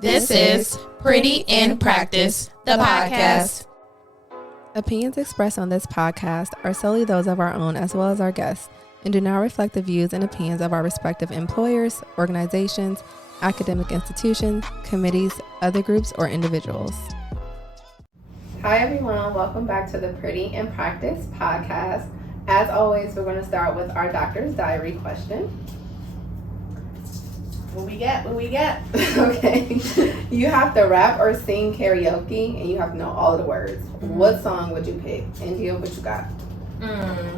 This is Pretty in Practice, the podcast. Opinions expressed on this podcast are solely those of our own as well as our guests and do not reflect the views and opinions of our respective employers, organizations, academic institutions, committees, other groups, or individuals. Hi everyone, welcome back to the Pretty in Practice podcast. As always, we're going to start with our doctor's diary question. What we got? Okay. You have to rap or sing karaoke and you have to know all of the words. What song would you pick? India, what you got?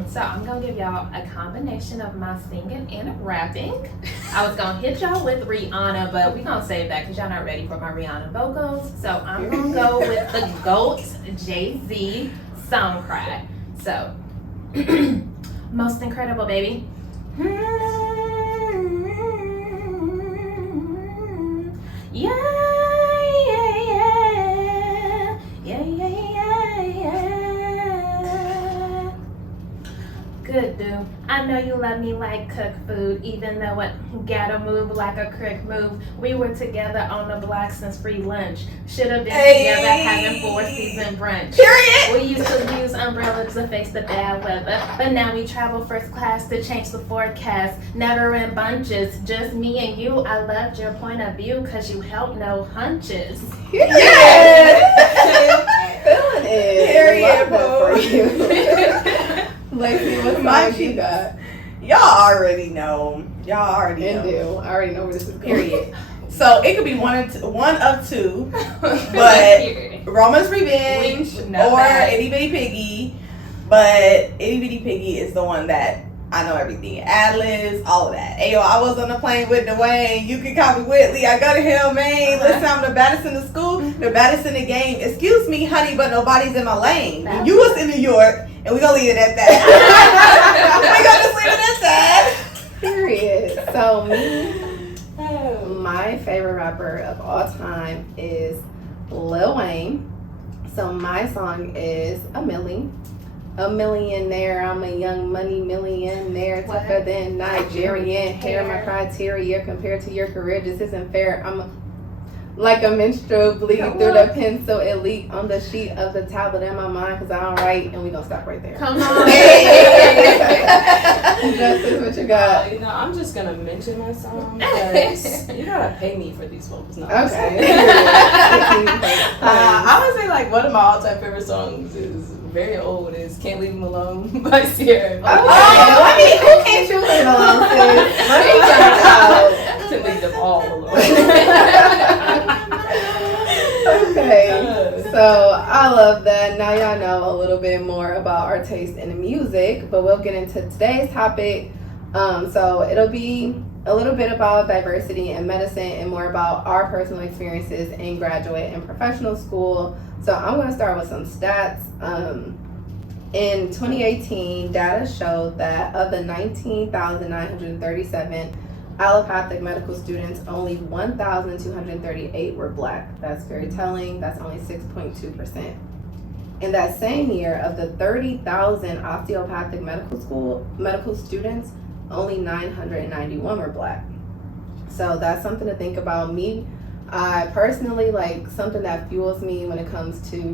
So I'm going to give y'all a combination of my singing and rapping. I was going to hit y'all with Rihanna, but we're going to save that because y'all not ready for my Rihanna vocals. So I'm going to go with the GOAT, Jay-Z, Song Cry. So, most incredible, baby. Yeah, yeah, yeah, yeah, yeah, yeah. Good dude. I know you love me like cook food, even though it gotta move like a crick move. We were together on the block since free lunch. Should have been together having 4-season brunch. Period. We used to use umbrellas to face the bad weather, but now we travel first class to change the forecast. Never in bunches, just me and you. I loved your point of view cause you help no hunches. Yes! Feeling it. Period, Love that for you. Lacey, what song you got? Y'all already know. I already know where this is going. Period. So it could be one of two, but Roma's Revenge or Itty Bitty Piggy. But Itty Bitty Piggy is the one that I know everything. Ad-libs, all of that. Ayo, I was on the plane with Dwayne. You can copy Whitley. I go to Hill, Maine. Listen, I'm the baddest in the school, the baddest in the game. Excuse me, honey, but nobody's in my lane. You was in New York, and we're going to leave it at that. We're going to just leave it at that. Period. So my favorite rapper of all time is Lil Wayne. So my song is A millionaire, I'm a young money millionaire, tougher than Nigerian hair. My criteria compared to your career just isn't fair. I'm like a minstrel bleed through the pencil elite on the sheet of the tablet in my mind because I don't write, and we gonna stop right there. Come on. Justice, what you got? I'm just gonna mention my song because you gotta pay me for these vocals. No, Okay. I would say like one of my all-time favorite songs is very old. Is "Can't Leave Him Alone" by Sierra. Who can't you leave alone, sis? Let me turn out. To leave them all alone. Okay, so I love that. Now y'all know a little bit more about our taste in music, but we'll get into today's topic. So it'll be a little bit about diversity in medicine and more about our personal experiences in graduate and professional school. So I'm going to start with some stats. In 2018, data showed that of the 19,937 allopathic medical students, only 1,238 were Black. That's very telling. That's only 6.2%. In that same year, of the 30,000 osteopathic medical students, only 991 were Black. So that's something to think about. I personally, something that fuels me when it comes to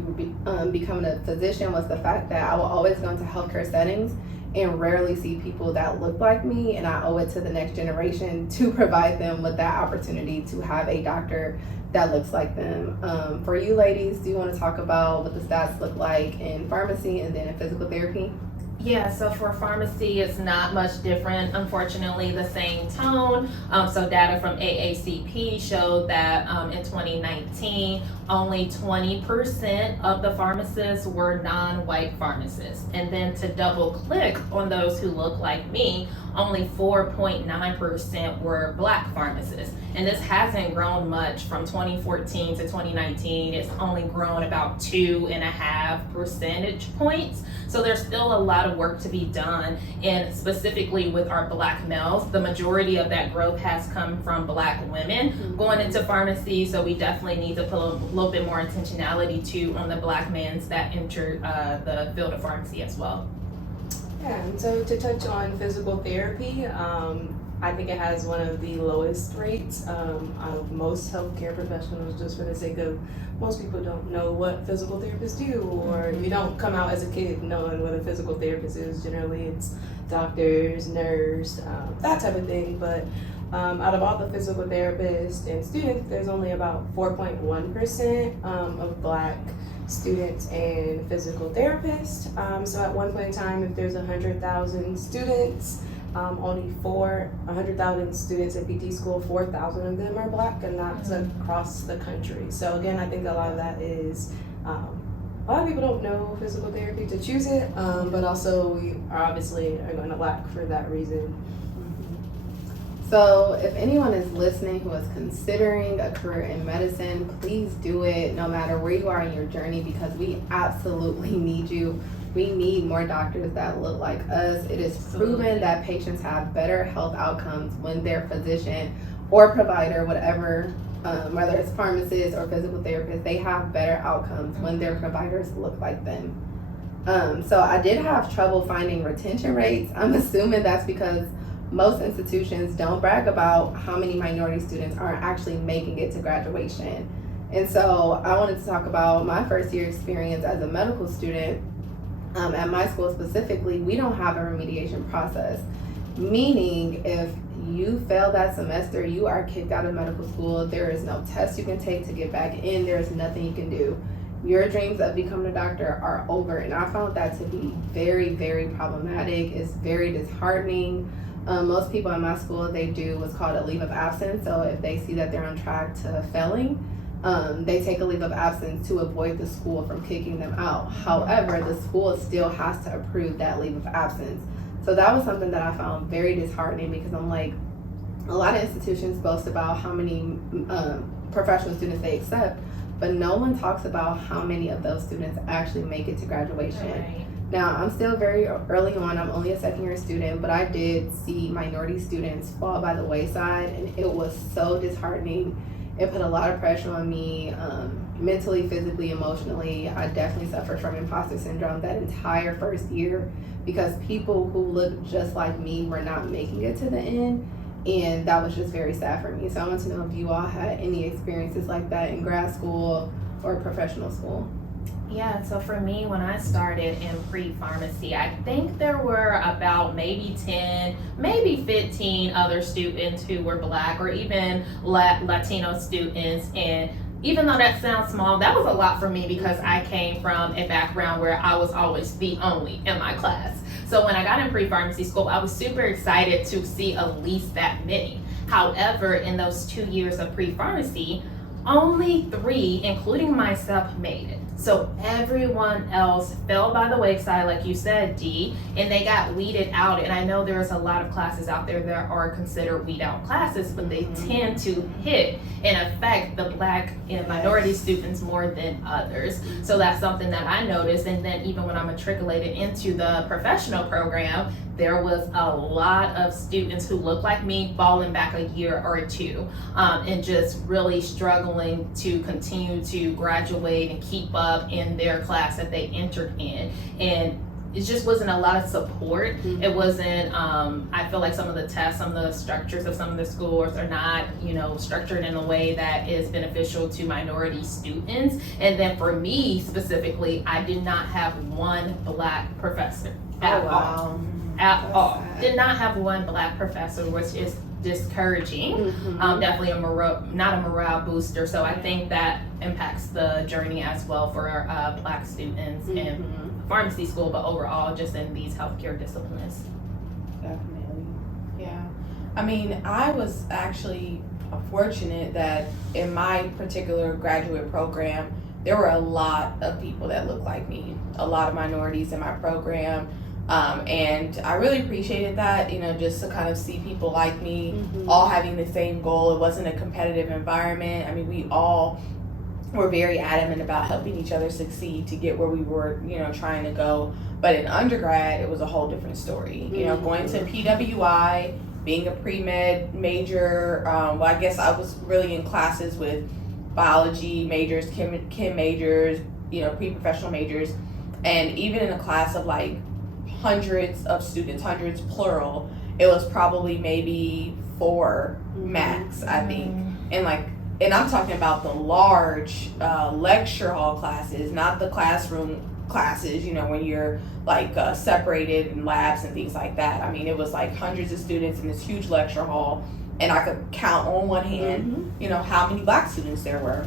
becoming a physician was the fact that I will always go into healthcare settings and rarely see people that look like me, and I owe it to the next generation to provide them with that opportunity to have a doctor that looks like them. For you ladies, do you want to talk about what the stats look like in pharmacy and then in physical therapy? Yeah, so for pharmacy, it's not much different. Unfortunately, the same tone. So data from AACP showed that in 2019, only 20% of the pharmacists were non-white pharmacists. And then to double click on those who look like me, only 4.9% were Black pharmacists. And this hasn't grown much from 2014 to 2019. It's only grown about 2.5 percentage points. So there's still a lot of work to be done, and specifically with our Black males, the majority of that growth has come from Black women going into pharmacy. So we definitely need to put a little bit more intentionality too on the Black mans that enter the field of pharmacy as well. Yeah, and so to touch on physical therapy, I think it has one of the lowest rates out of most healthcare professionals, just for the sake of most people don't know what physical therapists do, or you don't come out as a kid knowing what a physical therapist is. Generally, it's doctors, nurse, that type of thing. But out of all the physical therapists and students, there's only about 4.1% of Black students and physical therapists. So at one point in time, if there's 100,000 students, only 100,000 students at PT school, 4,000 of them are Black, and that's across the country. So again, I think a lot of that is a lot of people don't know physical therapy to choose it, but also we are obviously going to lack for that reason. So if anyone is listening who is considering a career in medicine, please do it no matter where you are in your journey, because we absolutely need you. We need more doctors that look like us. It is proven that patients have better health outcomes when their physician or provider, whatever, whether it's pharmacist or physical therapist, they have better outcomes when their providers look like them. So I did have trouble finding retention rates. I'm assuming that's because most institutions don't brag about how many minority students are actually making it to graduation. And so I wanted to talk about my first year experience as a medical student. At my school specifically, we don't have a remediation process, meaning if you fail that semester, you are kicked out of medical school. There is no test you can take to get back in. There is nothing you can do. Your dreams of becoming a doctor are over. And I found that to be very, very problematic. It's very disheartening. Most people in my school, they do what's called a leave of absence. So if they see that they're on track to failing, they take a leave of absence to avoid the school from kicking them out. However, the school still has to approve that leave of absence. So that was something that I found very disheartening, because I'm like, a lot of institutions boast about how many professional students they accept, but no one talks about how many of those students actually make it to graduation. Right. Now, I'm still very early on. I'm only a second year student, but I did see minority students fall by the wayside, and it was so disheartening. It put a lot of pressure on me, mentally, physically, emotionally. I definitely suffered from imposter syndrome that entire first year, because people who looked just like me were not making it to the end, and that was just very sad for me. So I want to know if you all had any experiences like that in grad school or professional school. Yeah, so for me, when I started in pre-pharmacy, I think there were about maybe 10, maybe 15 other students who were Black, or even Latino students. And even though that sounds small, that was a lot for me, because I came from a background where I was always the only in my class. So when I got in pre-pharmacy school, I was super excited to see at least that many. However, in those 2 years of pre-pharmacy, only 3, including myself, made it. So everyone else fell by the wayside, like you said, Dee, and they got weeded out. And I know there's a lot of classes out there that are considered weed out classes, but they tend to hit and affect the Black and minority students more than others. So that's something that I noticed. And then even when I matriculated into the professional program, there was a lot of students who looked like me falling back a year or two, and just really struggling to continue to graduate and keep up in their class that they entered in. And it just wasn't a lot of support. It wasn't, I feel like some of the tests, some of the structures of some of the schools are not, structured in a way that is beneficial to minority students. And then for me specifically, I did not have one Black professor at all. At all. Did not have one Black professor, which is discouraging. Definitely not a morale booster. So I think that impacts the journey as well for Black students in pharmacy school, but overall just in these healthcare disciplines. Definitely. Yeah. I mean, I was actually fortunate that in my particular graduate program, there were a lot of people that looked like me, a lot of minorities in my program. And I really appreciated that, just to kind of see people like me all having the same goal. It wasn't a competitive environment. I mean, we all were very adamant about helping each other succeed to get where we were, trying to go. But in undergrad, it was a whole different story. Going to PWI, being a pre-med major, I guess I was really in classes with biology majors, chem majors, pre-professional majors, and even in a class of like hundreds of students, hundreds plural, it was probably maybe 4 max, I think. And I'm talking about the large lecture hall classes, not the classroom classes, you know, when you're like separated in labs and things like that. I mean, it was like hundreds of students in this huge lecture hall, and I could count on one hand, you know, how many Black students there were.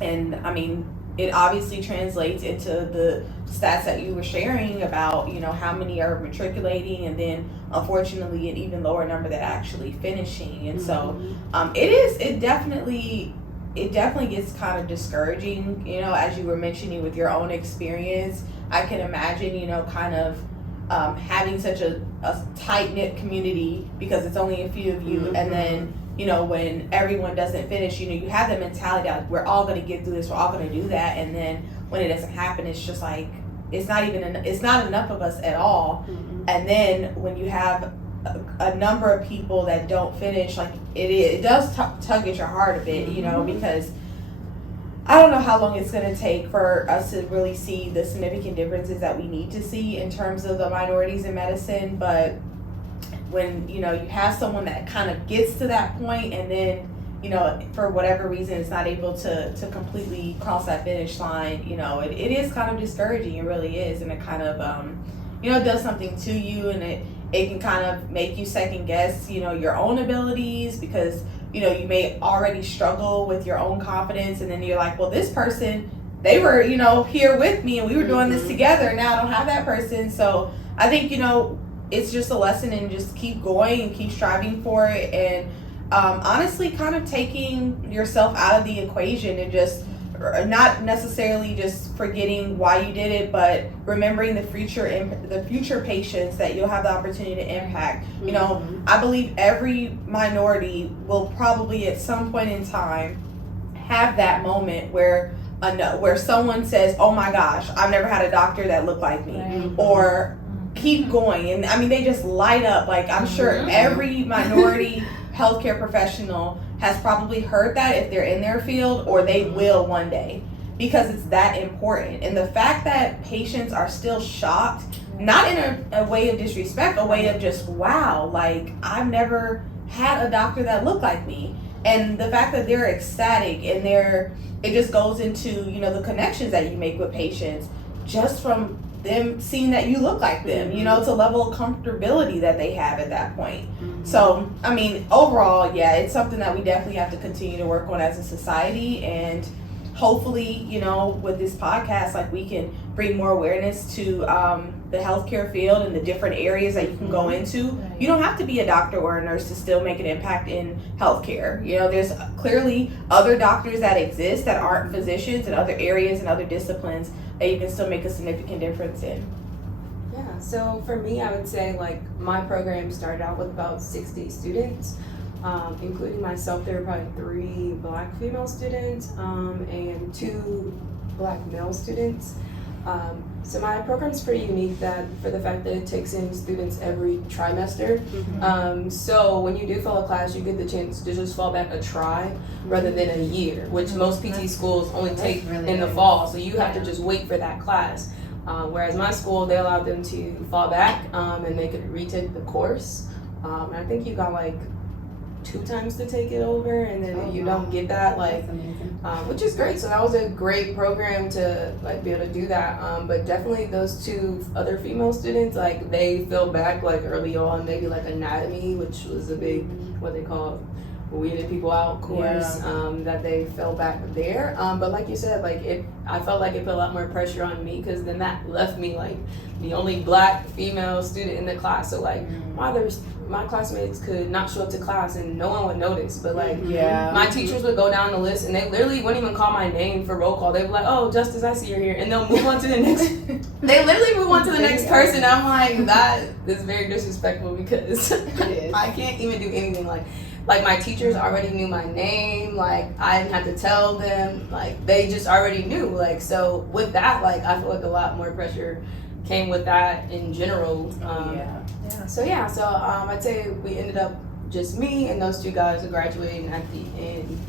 And I mean, it obviously translates into the stats that you were sharing about, you know, how many are matriculating, and then unfortunately an even lower number that actually finishing. And so it definitely gets kind of discouraging, you know, as you were mentioning with your own experience. I can imagine, you know, kind of having such a tight-knit community because it's only a few of you, and then, you know, when everyone doesn't finish, you know, you have the mentality that we're all going to get through this, we're all going to do that, and then when it doesn't happen, it's just like it's not enough of us at all. And then when you have a number of people that don't finish, like it does tug at your heart a bit, you know, because I don't know how long it's going to take for us to really see the significant differences that we need to see in terms of the minorities in medicine. But when, you know, you have someone that kind of gets to that point and then, you know, for whatever reason is not able to completely cross that finish line, you know, it is kind of discouraging. It really is. And it kind of, you know, it does something to you, and it can kind of make you second guess, you know, your own abilities, because, you know, you may already struggle with your own confidence, and then you're like, well, this person, they were, you know, here with me and we were doing this together, and now I don't have that person. So I think, you know, it's just a lesson in just keep going and keep striving for it, and honestly kind of taking yourself out of the equation and just not necessarily just forgetting why you did it, but remembering the future patients that you'll have the opportunity to impact. You know, I believe every minority will probably at some point in time have that moment where someone says, oh my gosh, I've never had a doctor that looked like me, or keep going. And I mean, they just light up. Like, I'm sure every minority healthcare professional has probably heard that if they're in their field, or they will one day, because it's that important. And the fact that patients are still shocked, not in a way of disrespect, a way of just, wow, like, I've never had a doctor that looked like me. And the fact that they're ecstatic, and it just goes into, you know, the connections that you make with patients just from them seeing that you look like them. You know, it's a level of comfortability that they have at that point. So, I mean, overall, yeah, it's something that we definitely have to continue to work on as a society, and hopefully, you know, with this podcast, like, we can bring more awareness to the healthcare field and the different areas that you can go into. You don't have to be a doctor or a nurse to still make an impact in healthcare. You know, there's clearly other doctors that exist that aren't physicians in other areas and other disciplines that you can still make a significant difference in. Yeah, so for me, I would say, like, my program started out with about 60 students, including myself. There were probably 3 Black female students and 2 Black male students. So my program is pretty unique for the fact that it takes in students every trimester. So when you do fall a class, you get the chance to just fall back a try rather than a year, which most PT schools only take in the fall. So you have to just wait for that class. Whereas my school, they allowed them to fall back and they could retake the course. And I think you got like 2 times to take it over, and then you don't get that, like, which is great. So that was a great program to, like, be able to do that. But definitely those 2 other female students, like, they fell back, like, early on, maybe like anatomy, which was a big, what they call weeded people out course, that they fell back there. But like you said, like, I felt like it put a lot more pressure on me, because then that left me like the only Black female student in the class. So like my classmates could not show up to class and no one would notice, but like my teachers would go down the list and they literally wouldn't even call my name for roll call. They'd be like, oh, Justice, I see you're here, and they'll move on to the next they literally move on to the next person. I'm like, that is very disrespectful, because I can't even do anything. Like my teachers already knew my name, like I didn't have to tell them, like they just already knew. Like, so with that, like, I feel like a lot more pressure came with that in general. So I'd say we ended up just me and those 2 guys graduating at the end.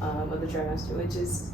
of the trimester, which is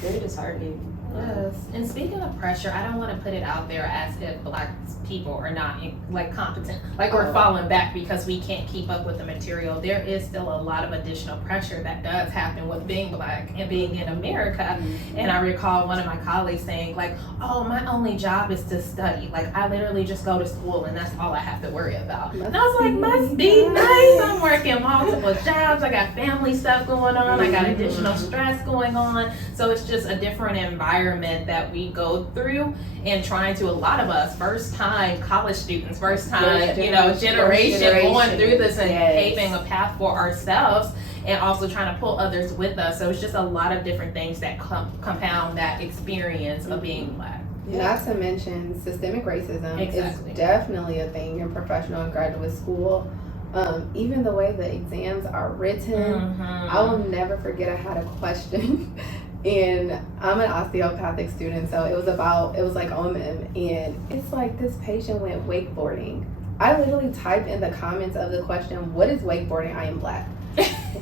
very disheartening. Yes, and speaking of pressure, I don't want to put it out there as if Black people are not like competent, like we're falling back because we can't keep up with the material. There is still a lot of additional pressure that does happen with being Black and being in America. Mm-hmm. And I recall one of my colleagues saying like, "Oh, my only job is to study. Like I literally just go to school and that's all I have to worry about." And I was like, "Must be nice. I'm working multiple jobs. I got family stuff going on. I got additional stress going on. So it's just a different environment that we go through, and trying to, a lot of us, first time college students, first time, generation going through this and paving a path for ourselves, and also trying to pull others with us. So it's just a lot of different things that compound that experience of being Black. Not to mention systemic racism is definitely a thing in professional and graduate school. Even the way the exams are written, I will never forget I had a question. And I'm an osteopathic student, so it was like OMM, and it's like this patient went wakeboarding. I literally typed in the comments of the question, "What is wakeboarding? I am Black."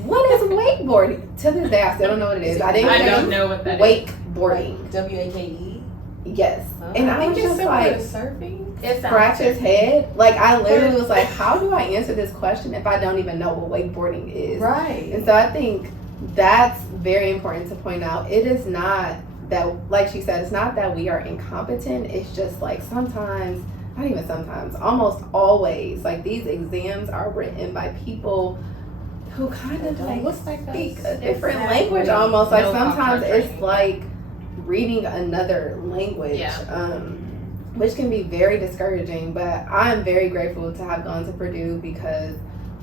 What is wakeboarding? To this day, I still don't know what it is. I don't know what that is. Wakeboarding. WAKE? Yes. Oh. And I was just like, surfing? Scratch his head. Like, I literally was like, how do I answer this question if I don't even know what wakeboarding is? Right. And so I think that's very important to point out. It is not that, like she said, it's not that we are incompetent. It's just like sometimes, not even sometimes, almost always, like these exams are written by people who kind of like speak a different language almost. Like sometimes it's like reading another language, which can be very discouraging. But I'm very grateful to have gone to Purdue because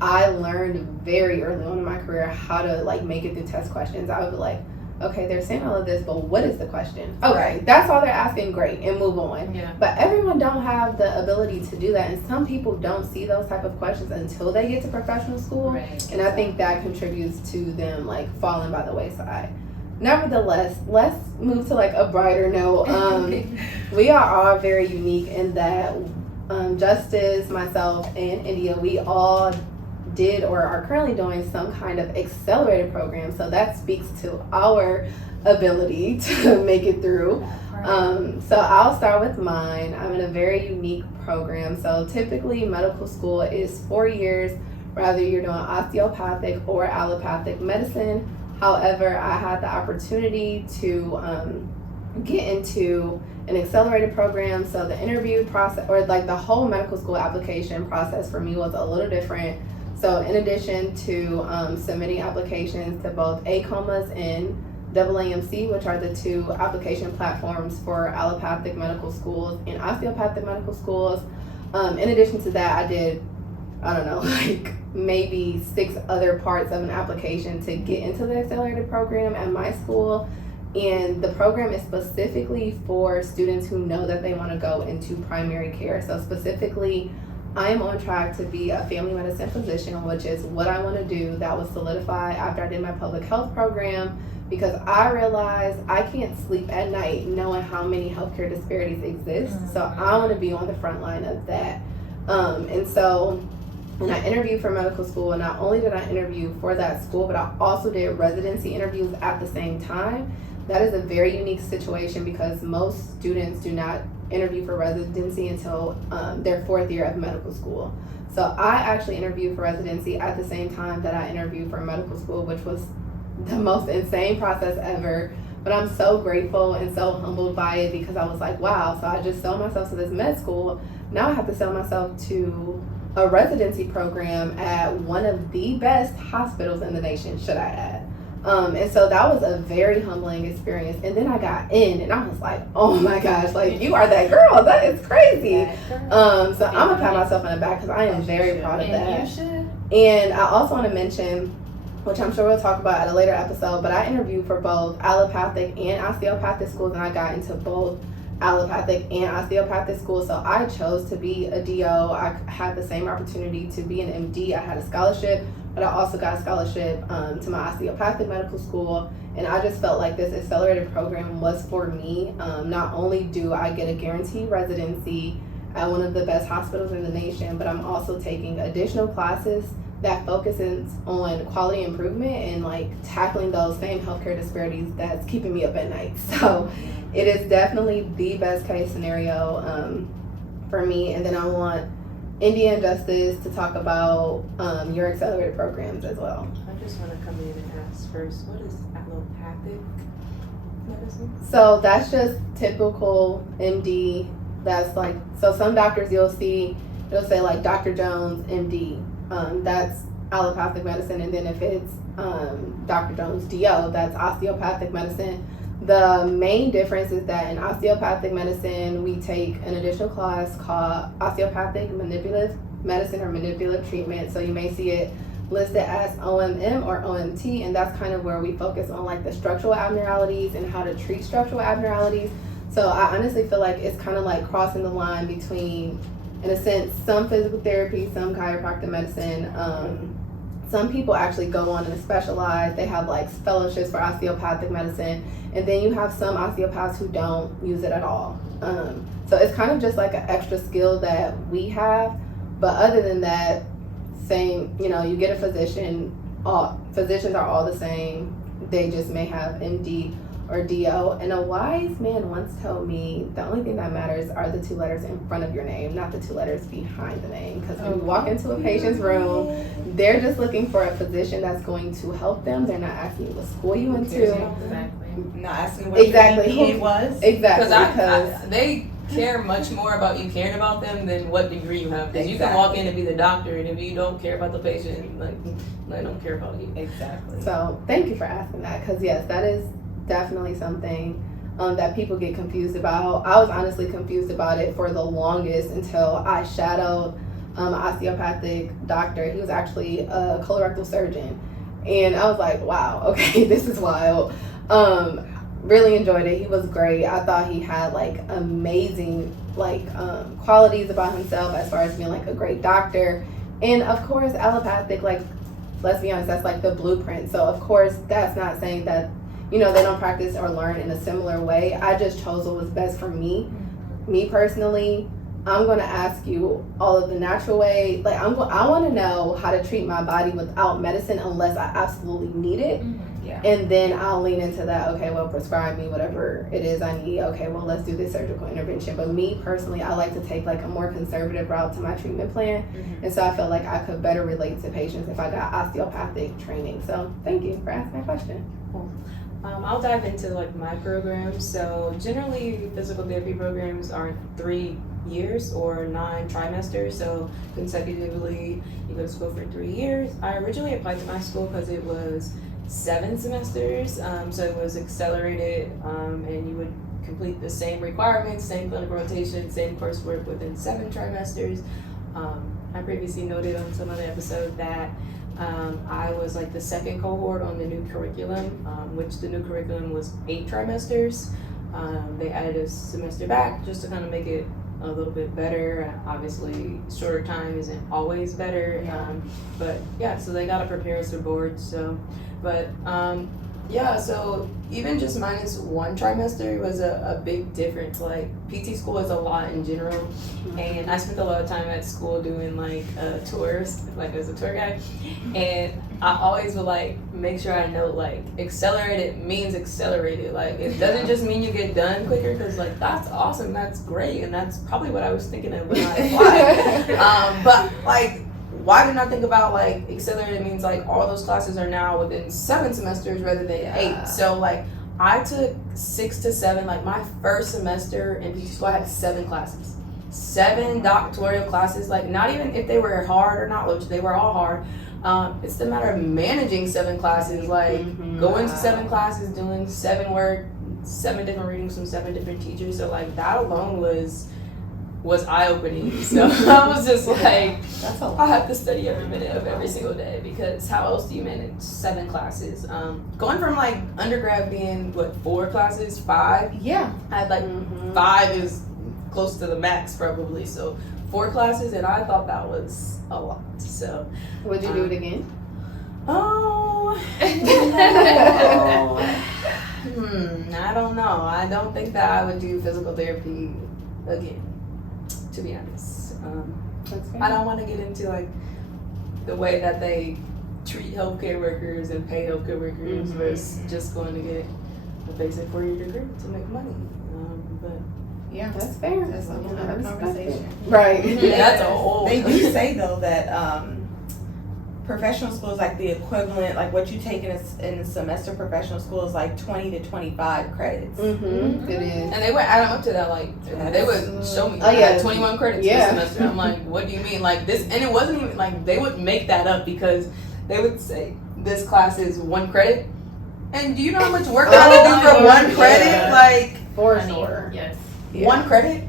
I learned very early on in my career how to like make it through test questions. I would be like, okay, they're saying all of this, but what is the question? Okay, that's all they're asking, great, and move on. Yeah. But everyone don't have the ability to do that, and some people don't see those type of questions until they get to professional school, and I think that contributes to them like falling by the wayside. Nevertheless, let's move to like a brighter note. We are all very unique in that Justice, myself, and India, we all did or are currently doing some kind of accelerated program, so that speaks to our ability to make it through. So I'll start with mine. I'm in a very unique program. So typically medical school is 4 years, whether you're doing osteopathic or allopathic medicine. However, I had the opportunity to get into an accelerated program. So the interview process, or like the whole medical school application process for me was a little different. So in addition to submitting applications to both ACOMAS and AAMC, which are the two application platforms for allopathic medical schools and osteopathic medical schools, in addition to that, I did, I don't know, like maybe 6 other parts of an application to get into the accelerated program at my school. And the program is specifically for students who know that they want to go into primary care. So specifically, I am on track to be a family medicine physician, which is what I want to do. That was solidified after I did my public health program, because I realized I can't sleep at night knowing how many healthcare disparities exist. So I want to be on the front line of that. And so when I interviewed for medical school, and not only did I interview for that school, but I also did residency interviews at the same time. That is a very unique situation because most students do not interview for residency until their 4th year of medical school. So I actually interviewed for residency at the same time that I interviewed for medical school, which was the most insane process ever. But I'm so grateful and so humbled by it because I was like, wow, so I just sold myself to this med school. Now I have to sell myself to a residency program at one of the best hospitals in the nation, should I add. And so that was a very humbling experience. And then I got in and I was like, oh my gosh, like you are that girl. That is crazy. So I'm gonna pat myself on the back because I am very proud of that. You should. And I also want to mention, which I'm sure we'll talk about at a later episode, but I interviewed for both allopathic and osteopathic schools, and I got into both allopathic and osteopathic schools. So I chose to be a DO. I had the same opportunity to be an MD. I had a scholarship, but I also got a scholarship to my osteopathic medical school. And I just felt like this accelerated program was for me. Not only do I get a guaranteed residency at one of the best hospitals in the nation, but I'm also taking additional classes that focuses on quality improvement and like tackling those same healthcare disparities that's keeping me up at night. So it is definitely the best case scenario for me. And then I want India and Justice to talk about your accelerated programs as well. I just want to come in and ask first, what is allopathic medicine? So that's just typical MD. That's like, so some doctors you'll see, they'll say like Dr. Jones, MD. That's allopathic medicine. And then if it's Dr. Jones, DO, that's osteopathic medicine. The main difference is that in osteopathic medicine, we take an additional class called osteopathic manipulative medicine or manipulative treatment. So you may see it listed as OMM or OMT, and that's kind of where we focus on like the structural abnormalities and how to treat structural abnormalities. So I honestly feel like it's kind of like crossing the line between, in a sense, some physical therapy, some chiropractic medicine. Some people actually go on and specialize. They have like fellowships for osteopathic medicine, and then you have some osteopaths who don't use it at all. So it's kind of just like an extra skill that we have. But other than that, same, you know, you get a physician, physicians are all the same. They just may have MD or DO. And a wise man once told me the only thing that matters are the 2 letters in front of your name, not the 2 letters behind the name. Because when you walk into a patient's room, they're just looking for a physician that's going to help them. They're not asking you what school you went to. Exactly. Not asking what your GPA was. Exactly. Because they care much more about you caring about them than what degree you have. Because you can walk in and be the doctor, and if you don't care about the patient, like they don't care about you. Exactly. So thank you for asking that, because yes, that is definitely something that people get confused about. I was honestly confused about it for the longest until I shadowed an osteopathic doctor. He was actually a colorectal surgeon, and I was like, wow, okay, this is wild. Really enjoyed it. He was great. I thought he had like amazing like qualities about himself as far as being like a great doctor. And of course, allopathic, like, let's be honest, that's like the blueprint. So of course, that's not saying that, you know, they don't practice or learn in a similar way. I just chose what was best for me. Me personally, I'm going to ask you all of the natural way. Like, I want to know how to treat my body without medicine unless I absolutely need it. Yeah. And then I'll lean into that. Okay, well, prescribe me whatever it is I need. Okay, well, let's do this surgical intervention. But me personally, I like to take like a more conservative route to my treatment plan. And so I felt like I could better relate to patients if I got osteopathic training. So thank you for asking that question. Cool. I'll dive into like my program. So generally physical therapy programs are 3 years or 9 trimesters. So consecutively you go to school for 3 years. I originally applied to my school because it was 7 semesters. So it was accelerated and you would complete the same requirements, same clinical rotation, same coursework within 7 trimesters. I previously noted on some other episode that I was like the second cohort on the new curriculum, which the new curriculum was 8 trimesters. They added a semester back just to kind of make it a little bit better. Obviously, shorter time isn't always better, but yeah, so they got to prepare us for boards. So, but yeah, so even just minus 1 trimester was a big difference. Like PT school is a lot in general, and I spent a lot of time at school doing like tours, like as a tour guide, and I always would like make sure I know like accelerated means accelerated. Like it doesn't just mean you get done quicker, because like that's awesome, that's great, and that's probably what I was thinking of when I applied. But like, why didn't I think about like accelerated means like all those classes are now within 7 semesters rather than 8. So like I took 6 to 7, like my first semester in PT school I had 7 classes. 7 doctoral classes, like not even if they were hard or not, which they were all hard. It's the matter of managing 7 classes, like going to 7 classes, doing 7 work, 7 different readings from 7 different teachers. So like that alone was eye-opening. So I was just like, I have to study every minute of every single day, because how else do you manage 7 classes? Going from like undergrad being 4 classes, 5. Yeah. I had like 5 is close to the max probably. So 4 classes, and I thought that was a lot. So would you do it again? Oh, I don't know. I don't think that I would do physical therapy again, to be honest. I don't want to get into like the way that they treat healthcare workers and pay healthcare workers versus just going to get a basic 4-year degree to make money. But Yeah, That's fair. that's a whole I other respect conversation. it. Right. that's a whole. They do say though that professional school is like the equivalent, like what you take in a semester. Professional school is like 20 to 25 credits. Mm-hmm. It is. And they would add them up to that, like, they would show me, Oh, yeah. I had 21 credits Yeah. this semester. I'm like, what do you mean? Like, this, and it wasn't even, like, they would make that up because they would say, this class is 1 credit. And do you know how much work I had to do for 1 credit? Yeah. Like, For sure. Yes. 1 credit?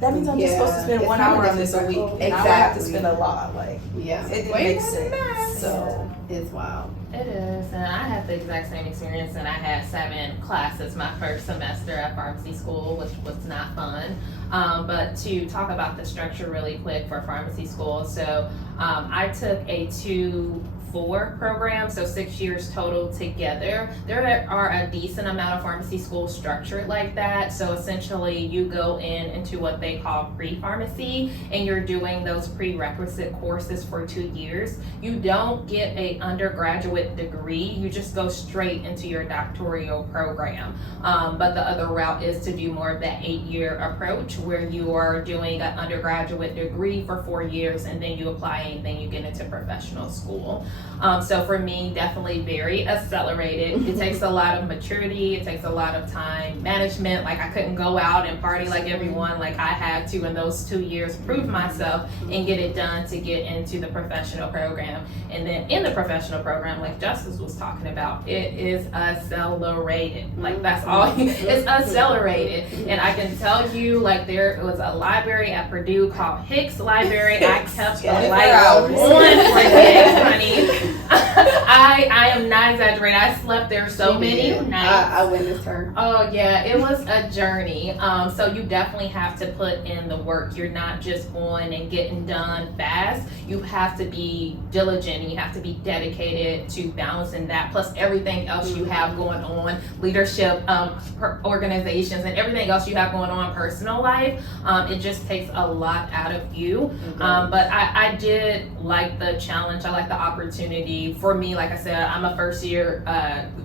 That means I'm just supposed to spend It's 1 kinda hour on this a week. And I would have to Exactly. spend a lot. Like, Yeah. it didn't Way make more than that. sense. So, It's wild. It is, and I had the exact same experience, and I had 7 classes my first semester at pharmacy school, which was not fun. But to talk about the structure really quick for pharmacy school, so I took a 2-4 program, so 6 years total together. There are a decent amount of pharmacy schools structured like that, so essentially you go into what they call pre-pharmacy, and you're doing those prerequisite courses for 2 years. You don't get a undergraduate degree, you just go straight into your doctoral program. But the other route is to do more of that 8-year approach where you are doing an undergraduate degree for 4 years and then you apply and then you get into professional school. So for me, definitely very accelerated. It takes a lot of maturity, it takes a lot of time management. Like I couldn't go out and party like everyone, like I had to in those 2 years prove myself and get it done to get into the professional program. And then in the professional program, like Justice was talking about, it is accelerated. Like that's all, it's accelerated. And I can tell you, like there was a library at Purdue called Hicks Library. I kept the lights on for days, honey. I am not exaggerating. I slept there so many nights. I witnessed her. Oh yeah, it was a journey. So you definitely have to put in the work. You're not just going and getting done fast. You have to be diligent. You have to be dedicated to balancing that, plus everything else you have going on, leadership, organizations, and everything else you have going on, personal life. It just takes a lot out of you. But I did like the challenge. I like the opportunity. For me, like I said, I'm a first year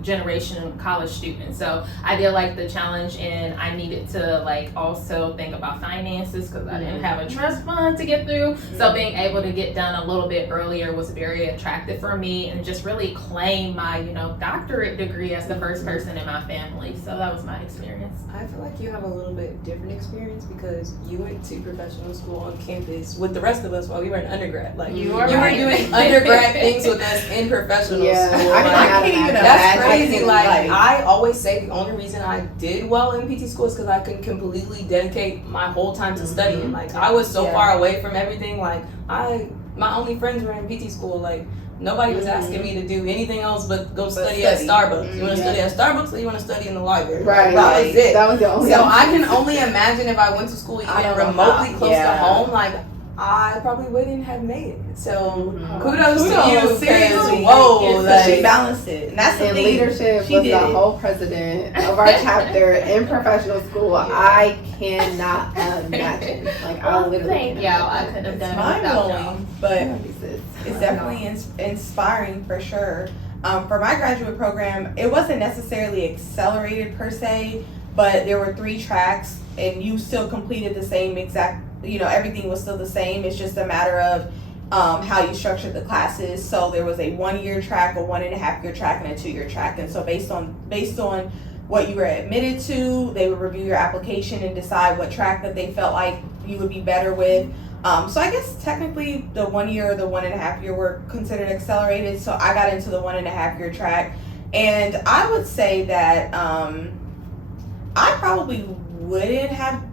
generation college student, so I did like the challenge, and I needed to like also think about finances because I didn't have a trust fund to get through. So being able to get done a little bit earlier was very attractive for me, and just really claim my doctorate degree as the first person in my family. So that was my experience. I feel like you have a little bit different experience because you went to professional school on campus with the rest of us while we were in undergrad. Like you were doing undergrad things with us in professional school. I can't even that's imagine. crazy. Like I always say, the only reason I did well in PT school is because I could completely dedicate my whole time to studying. Like I was so far away from everything. Like my only friends were in PT school. Like nobody was asking me to do anything else but go study at Starbucks. You want to study at Starbucks or you want to study in the library? Right. That was it. That was the only So I can only imagine if I went to school even remotely close to home, like I probably wouldn't have made it. So kudos to you. Seriously. Whoa, Like, she balanced it. And that's the and thing. leadership She was did the it. whole president of our chapter in professional school. I cannot imagine. Like I literally Thank cannot y'all. I imagine. couldn't have It's done it mind without y'all. blowing, but it's definitely inspiring for sure. For my graduate program, it wasn't necessarily accelerated per se, but there were 3 tracks, and you still completed the same exact. Everything was still the same. It's just a matter of how you structured the classes. So there was a 1-year track, a 1.5-year track, and a 2-year track. And so based on what you were admitted to, they would review your application and decide what track that they felt like you would be better with. So I guess technically the 1 year or the 1.5 year were considered accelerated. So I got into the 1.5 year track, and I would say that I probably wouldn't have.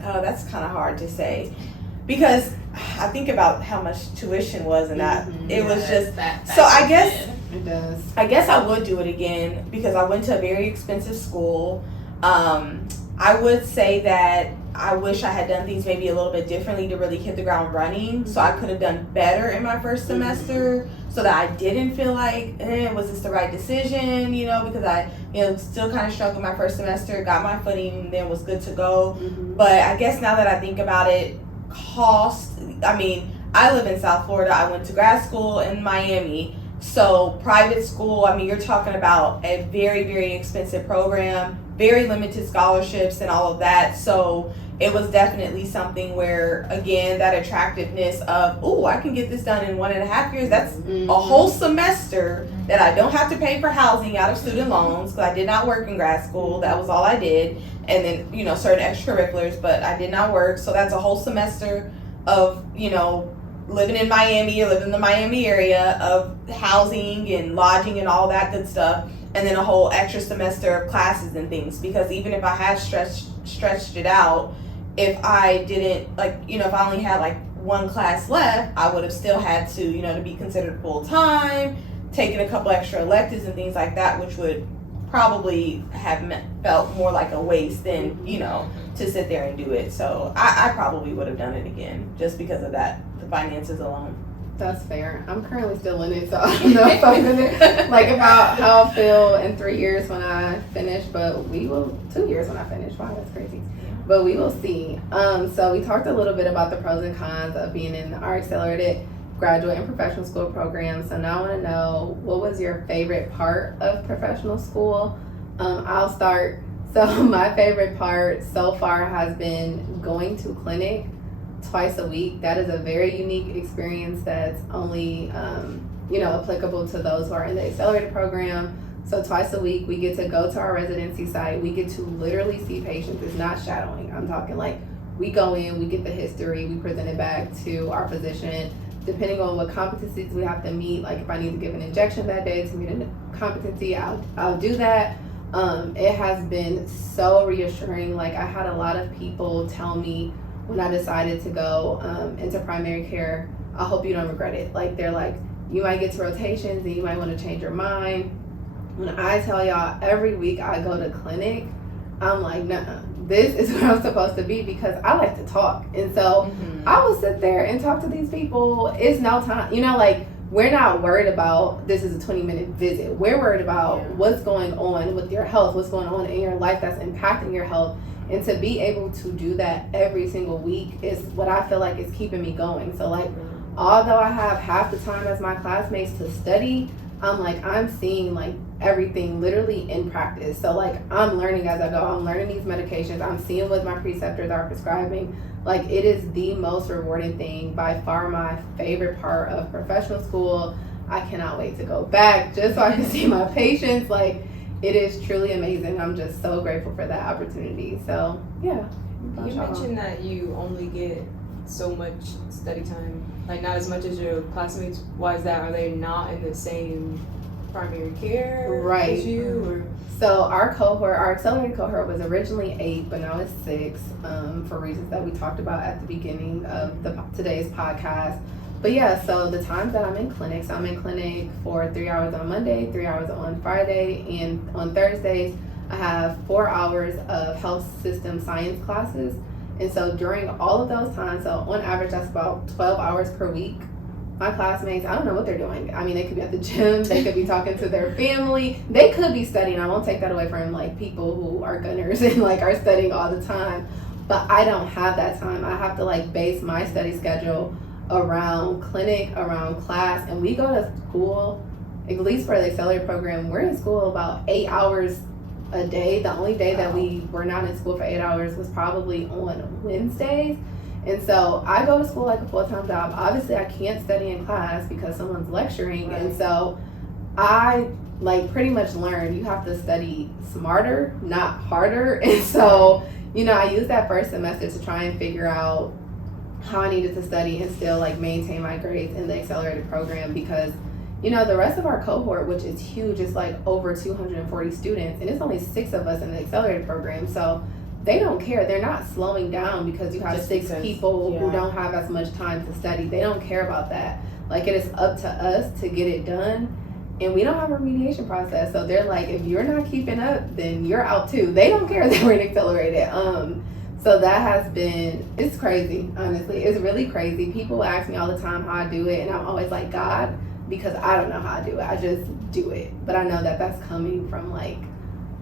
That's kind of hard to say because I think about how much tuition was, and that it was just. So I guess It does. I guess I would do it again because I went to a very expensive school. I would say that I wish I had done things maybe a little bit differently to really hit the ground running. So I could have done better in my first semester so that I didn't feel like, was this the right decision? Because I, still kind of struggled my first semester, got my footing, then was good to go. But I guess now that I think about it, I I live in South Florida. I went to grad school in Miami. So private school, I mean, you're talking about a very, very expensive program, very limited scholarships and all of that. So it was definitely something where, again, that attractiveness of, oh, I can get this done in 1.5 years. That's a whole semester that I don't have to pay for housing out of student loans, because I did not work in grad school. That was all I did. And then, you know, certain extracurriculars, but I did not work. So that's a whole semester of, you know, living in Miami or living in the Miami area, of housing and lodging and all that good stuff. And then a whole extra semester of classes and things, because even if I had stretched it out, if I didn't, like, you know, if I only had like one class left, I would have still had to, you know, to be considered full time, taking a couple extra electives and things like that, which would probably have felt more like a waste than, you know, to sit there and do it. So I probably would have done it again just because of that, the finances alone. That's fair. I'm currently still in it, so I don't know if I'm gonna like about how I'll feel in 3 years when I finish, but we will 2 years when I finish. Wow, that's crazy. But we will see. So we talked a little bit about the pros and cons of being in our accelerated graduate and professional school program. So now I want to know, what was your favorite part of professional school? I'll start. So my favorite part so far has been going to clinic twice a week. That is a very unique experience that's only applicable to those who are in the accelerated program. So twice a week we get to go to our residency site. We get to literally see patients. It's not shadowing. I'm talking like we go in, we get the history, we present it back to our physician. Depending on what competencies we have to meet, like if I need to give an injection that day to meet a competency, I'll do that. It has been so reassuring. Like I had a lot of people tell me when I decided to go into primary care, I hope you don't regret it. Like they're like, you might get to rotations and you might want to change your mind. When I tell y'all every week I go to clinic, I'm like, nah, this is where I'm supposed to be, because I like to talk. And so I will sit there and talk to these people. It's no time, you know, like we're not worried about this is a 20-minute visit. We're worried about what's going on with your health, what's going on in your life that's impacting your health. And to be able to do that every single week is what I feel like is keeping me going. So like, although I have half the time as my classmates to study, I'm seeing like everything literally in practice. So like I'm learning as I go. I'm learning these medications. I'm seeing what my preceptors are prescribing. Like it is the most rewarding thing, by far my favorite part of professional school. I cannot wait to go back just so I can see my patients. Like it is truly amazing. I'm just so grateful for that opportunity. So yeah. You mentioned that you only get so much study time, like not as much as your classmates. Why is that? Are they not in the same primary care as you? Or? So our accelerated cohort was originally 8, but now it's 6 for reasons that we talked about at the beginning of today's podcast. But yeah, so the times that I'm in clinics, I'm in clinic for 3 hours on Monday, 3 hours on Friday, and on Thursdays I have 4 hours of health system science classes. And so during all of those times, so on average that's about 12 hours per week, my classmates, I don't know what they're doing. I mean, they could be at the gym, they could be talking to their family, they could be studying. I won't take that away from like people who are gunners and like are studying all the time, but I don't have that time. I have to like base my study schedule around clinic, around class, and we go to school, at least for the accelerated program, we're in school about 8 hours a day. The only day that we were not in school for 8 hours was probably on Wednesdays. And so I go to school like a full-time job. Obviously I can't study in class because someone's lecturing. And so I like pretty much learned you have to study smarter, not harder. And so, you know, I used that first semester to try and figure out how I needed to study and still like maintain my grades in the accelerated program, because you know, the rest of our cohort, which is huge, is like over 240 students, and it's only 6 of us in the accelerated program. So they don't care. They're not slowing down because you have just 6 people who don't have as much time to study. They don't care about that. Like, it is up to us to get it done, and we don't have a remediation process. So they're like, if you're not keeping up, then you're out too. They don't care that we're in accelerated. So that has been, it's crazy, honestly. It's really crazy. People ask me all the time how I do it, and I'm always like, God, because I don't know how I do it. I just do it. But I know that that's coming from like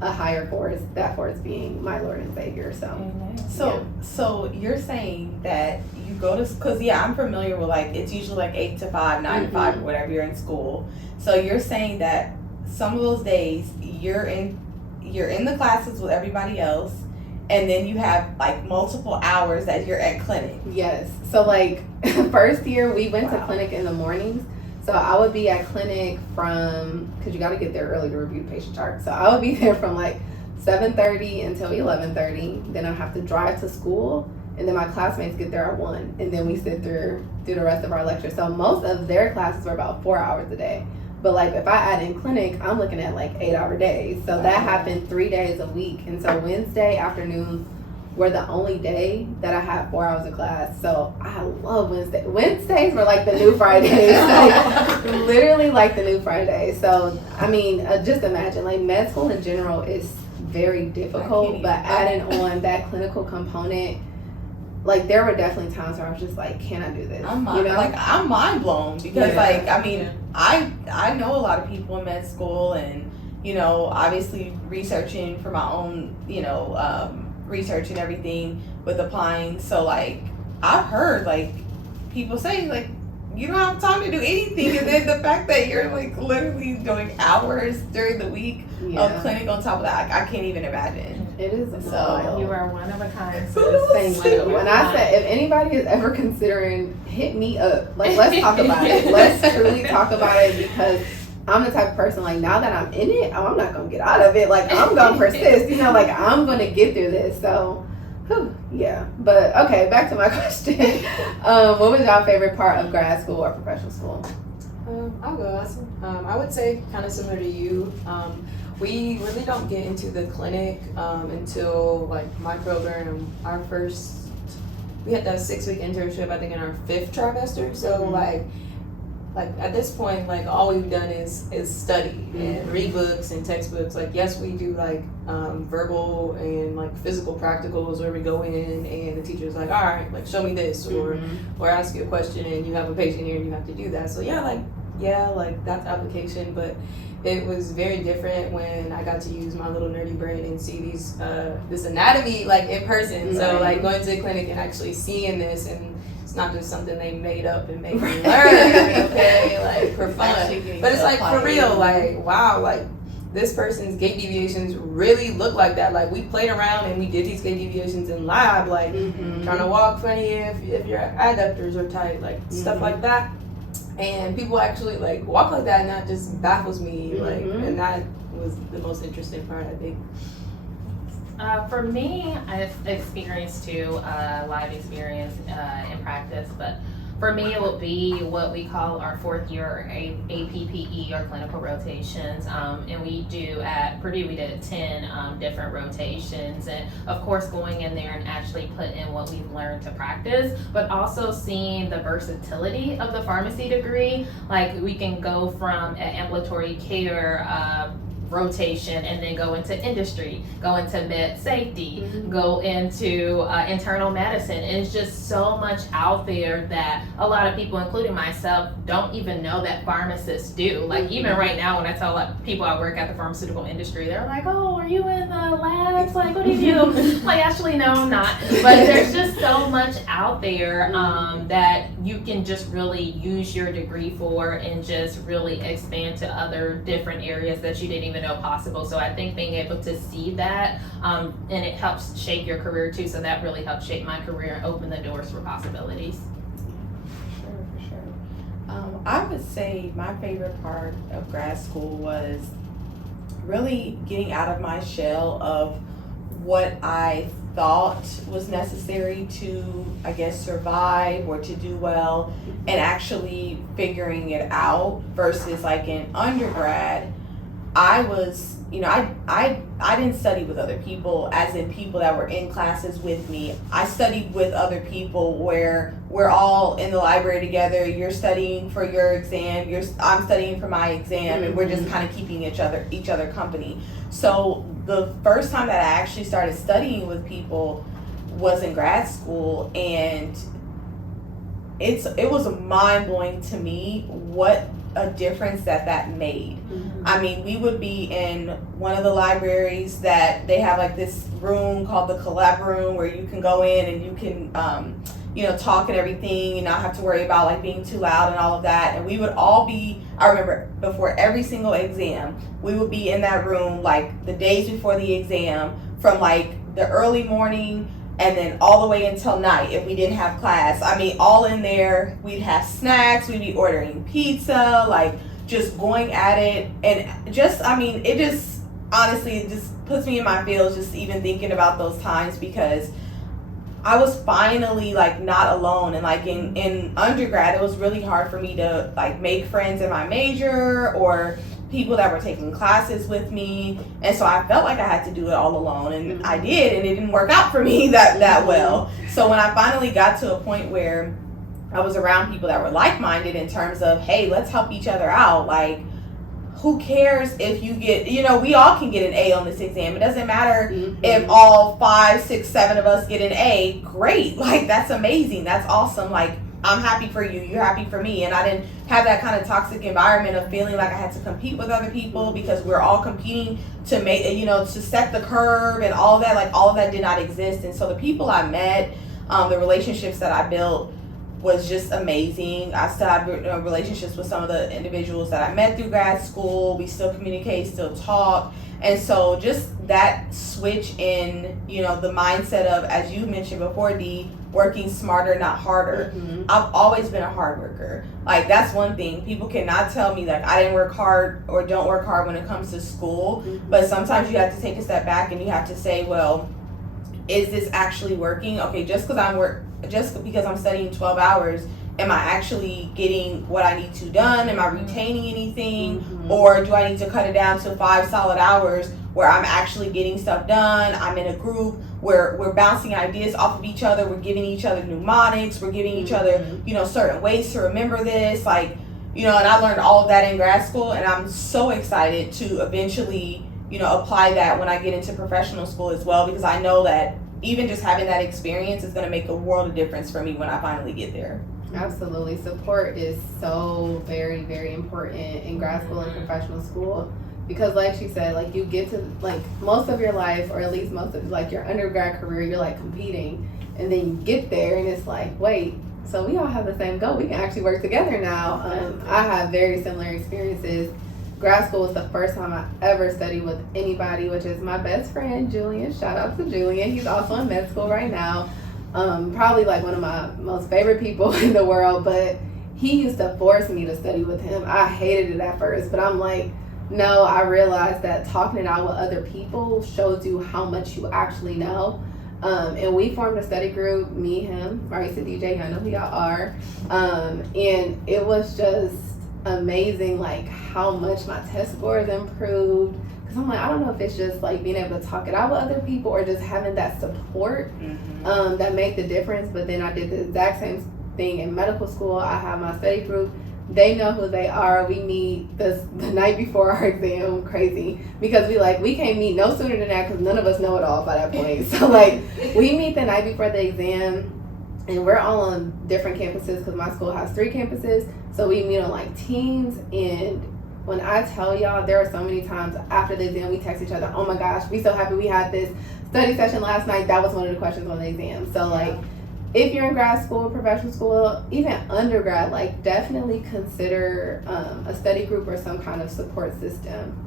a higher force, that force being my Lord and Savior. So you're saying that you go to, because I'm familiar with like, it's usually like 8 to 5, 9 to 5, or whatever, you're in school. So you're saying that some of those days you're in the classes with everybody else, and then you have like multiple hours that you're at clinic. Yes. So like first year we went to clinic in the mornings. So I would be at clinic from, because you got to get there early to review the patient chart. So I would be there from like 7:30 until 11:30. Then I have to drive to school, and then my classmates get there at 1, and then we sit through the rest of our lectures. So most of their classes were about 4 hours a day. But like if I add in clinic, I'm looking at like 8-hour days. So that happened 3 days a week. And so Wednesday afternoons were the only day that I had 4 hours of class. So I love Wednesday. Wednesdays were like the new Fridays. Like, literally like the new Fridays. So I mean, just imagine, like med school in general is very difficult, but adding on that clinical component, like there were definitely times where I was just like, can I do this? I'm mind blown because like, I mean, I know a lot of people in med school, and obviously researching for my own, research and everything with applying. So like I've heard like people say like you don't have time to do anything, and then the fact that you're like literally doing hours during the week of clinic on top of that, I can't even imagine. It is so you are one of a kind. Thank you. When I said if anybody is ever considering, hit me up. Like let's talk about it. Let's truly talk about it, because I'm the type of person, like, now that I'm in it, I'm not going to get out of it. Like, I'm going to persist, like, I'm going to get through this. So, yeah. But, okay, back to my question. What was y'all favorite part of grad school or professional school? I'll go. I would say kind of similar to you. We really don't get into the clinic until, like, my program, we had that 6-week internship, I think, in our 5th trimester. So, like at this point, like all we've done is study and read books and textbooks. Like yes, we do like verbal and like physical practicals where we go in and the teacher's like, all right, like show me this, or ask you a question and you have a patient here and you have to do that. So like that's application, but it was very different when I got to use my little nerdy brain and see this anatomy like in person. So like going to the clinic and actually seeing this, and not just something they made up and made me learn, okay, like for fun. But it's like for real, like wow, like this person's gait deviations really look like that. Like we played around and we did these gait deviations in lab, like trying to walk funny if your adductors are tight, like stuff like that. And people actually like walk like that, and that just baffles me, like, and that was the most interesting part, I think. For me, I've experienced too, live experience in practice, but for me it would be what we call our 4th year APPE, or clinical rotations, and we do at Purdue, we did 10 different rotations, and of course going in there and actually put in what we've learned to practice, but also seeing the versatility of the pharmacy degree. Like we can go from an ambulatory care rotation and then go into industry, go into med safety, go into internal medicine. And it's just so much out there that a lot of people, including myself, don't even know that pharmacists do. Like even right now when I tell people I work at the pharmaceutical industry, they're like, oh, are you in the labs? Like, what do you do? Like, actually, no, I'm not. But there's just so much out there that you can just really use your degree for and just really expand to other different areas that you didn't even know possible. So I think being able to see that and it helps shape your career too. So that really helped shape my career and open the doors for possibilities. For sure. I would say my favorite part of grad school was really getting out of my shell of what I thought was necessary to, I guess, survive or to do well, and actually figuring it out versus like in undergrad. I was, I didn't study with other people, as in people that were in classes with me. I studied with other people where we're all in the library together. You're studying for your exam. I'm studying for my exam, and we're just kind of keeping each other company. So the first time that I actually started studying with people was in grad school, and it was mind blowing to me what a difference that made. I mean, we would be in one of the libraries that they have like this room called the collab room where you can go in and you can, talk and everything and not have to worry about like being too loud and all of that. And we would all be, I remember before every single exam, we would be in that room like the days before the exam from like the early morning and then all the way until night if we didn't have class. I mean, all in there. We'd have snacks, we'd be ordering pizza, like just going at it. And just, I mean, it just, honestly, it just puts me in my feels just even thinking about those times, because I was finally like not alone. And like in undergrad, it was really hard for me to like make friends in my major or people that were taking classes with me, and so I felt like I had to do it all alone, and I did, and it didn't work out for me that well. So when I finally got to a point where I was around people that were like-minded in terms of, hey, let's help each other out, like, who cares if you get, we all can get an A on this exam. It doesn't matter if all 5, 6, 7 of us get an A. Great, like, that's amazing, that's awesome, like, I'm happy for you, you're happy for me. And I didn't have that kind of toxic environment of feeling like I had to compete with other people, because we're all competing to make, to set the curve and all that. Like, all of that did not exist. And so the people I met, the relationships that I built was just amazing. I still have relationships with some of the individuals that I met through grad school. We still communicate, still talk. And so just that switch in, the mindset of, as you mentioned before, Dee, working smarter, not harder. I've always been a hard worker. Like, that's one thing. People cannot tell me that I didn't work hard or don't work hard when it comes to school. But sometimes you have to take a step back and you have to say, well, is this actually working? Okay, just because I'm studying 12 hours, am I actually getting what I need to done? Am I retaining anything? Or do I need to cut it down to 5 solid hours where I'm actually getting stuff done? I'm in a group where we're bouncing ideas off of each other. We're giving each other mnemonics. We're giving each other, certain ways to remember this. Like, and I learned all of that in grad school, and I'm so excited to eventually, apply that when I get into professional school as well, because I know that even just having that experience is going to make a world of difference for me when I finally get there. Absolutely. Support is so very, very important in grad school and professional school, because like she said, like, you get to, like, most of your life, or at least most of like your undergrad career, you're like competing, and then you get there and it's like, wait, so we all have the same goal, we can actually work together now. I have very similar experiences. Grad school was the first time I ever studied with anybody, which is my best friend Julian. Shout out to Julian. He's also in med school right now. Probably like one of my most favorite people in the world, but he used to force me to study with him. I hated it at first, but I'm like, no, I realized that talking it out with other people shows you how much you actually know. And we formed a study group, me, him, Marisa, DJ, I know who y'all are. And it was just amazing, like, how much my test scores improved. Because I'm like, I don't know if it's just like being able to talk it out with other people or just having that support that made the difference. But then I did the exact same thing in medical school. I have my study group. They know who they are. We meet the night before our exam. Crazy, because we can't meet no sooner than that, because none of us know it all by that point. So like, we meet the night before the exam, and we're all on different campuses, because my school has 3 campuses. So we meet on like teams, and when I tell y'all, there are so many times after the exam we text each other, oh my gosh, we so happy we had this study session last night. That was one of the questions on the exam. So like, if you're in grad school, professional school, even undergrad, like, definitely consider a study group or some kind of support system.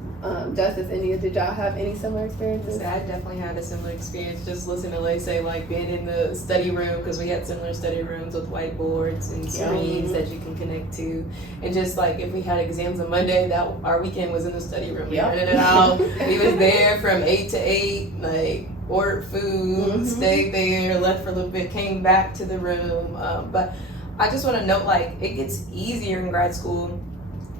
Justice, India, did y'all have any similar experiences? I definitely had a similar experience, just listening to Lacey, like, being in the study room, because we had similar study rooms with whiteboards and screens that you can connect to. And just like, if we had exams on Monday, that our weekend was in the study room. We rented it out. We was there from 8 to 8, like, ordered food, stayed there, left for a little bit, came back to the room. But I just want to note, like, it gets easier in grad school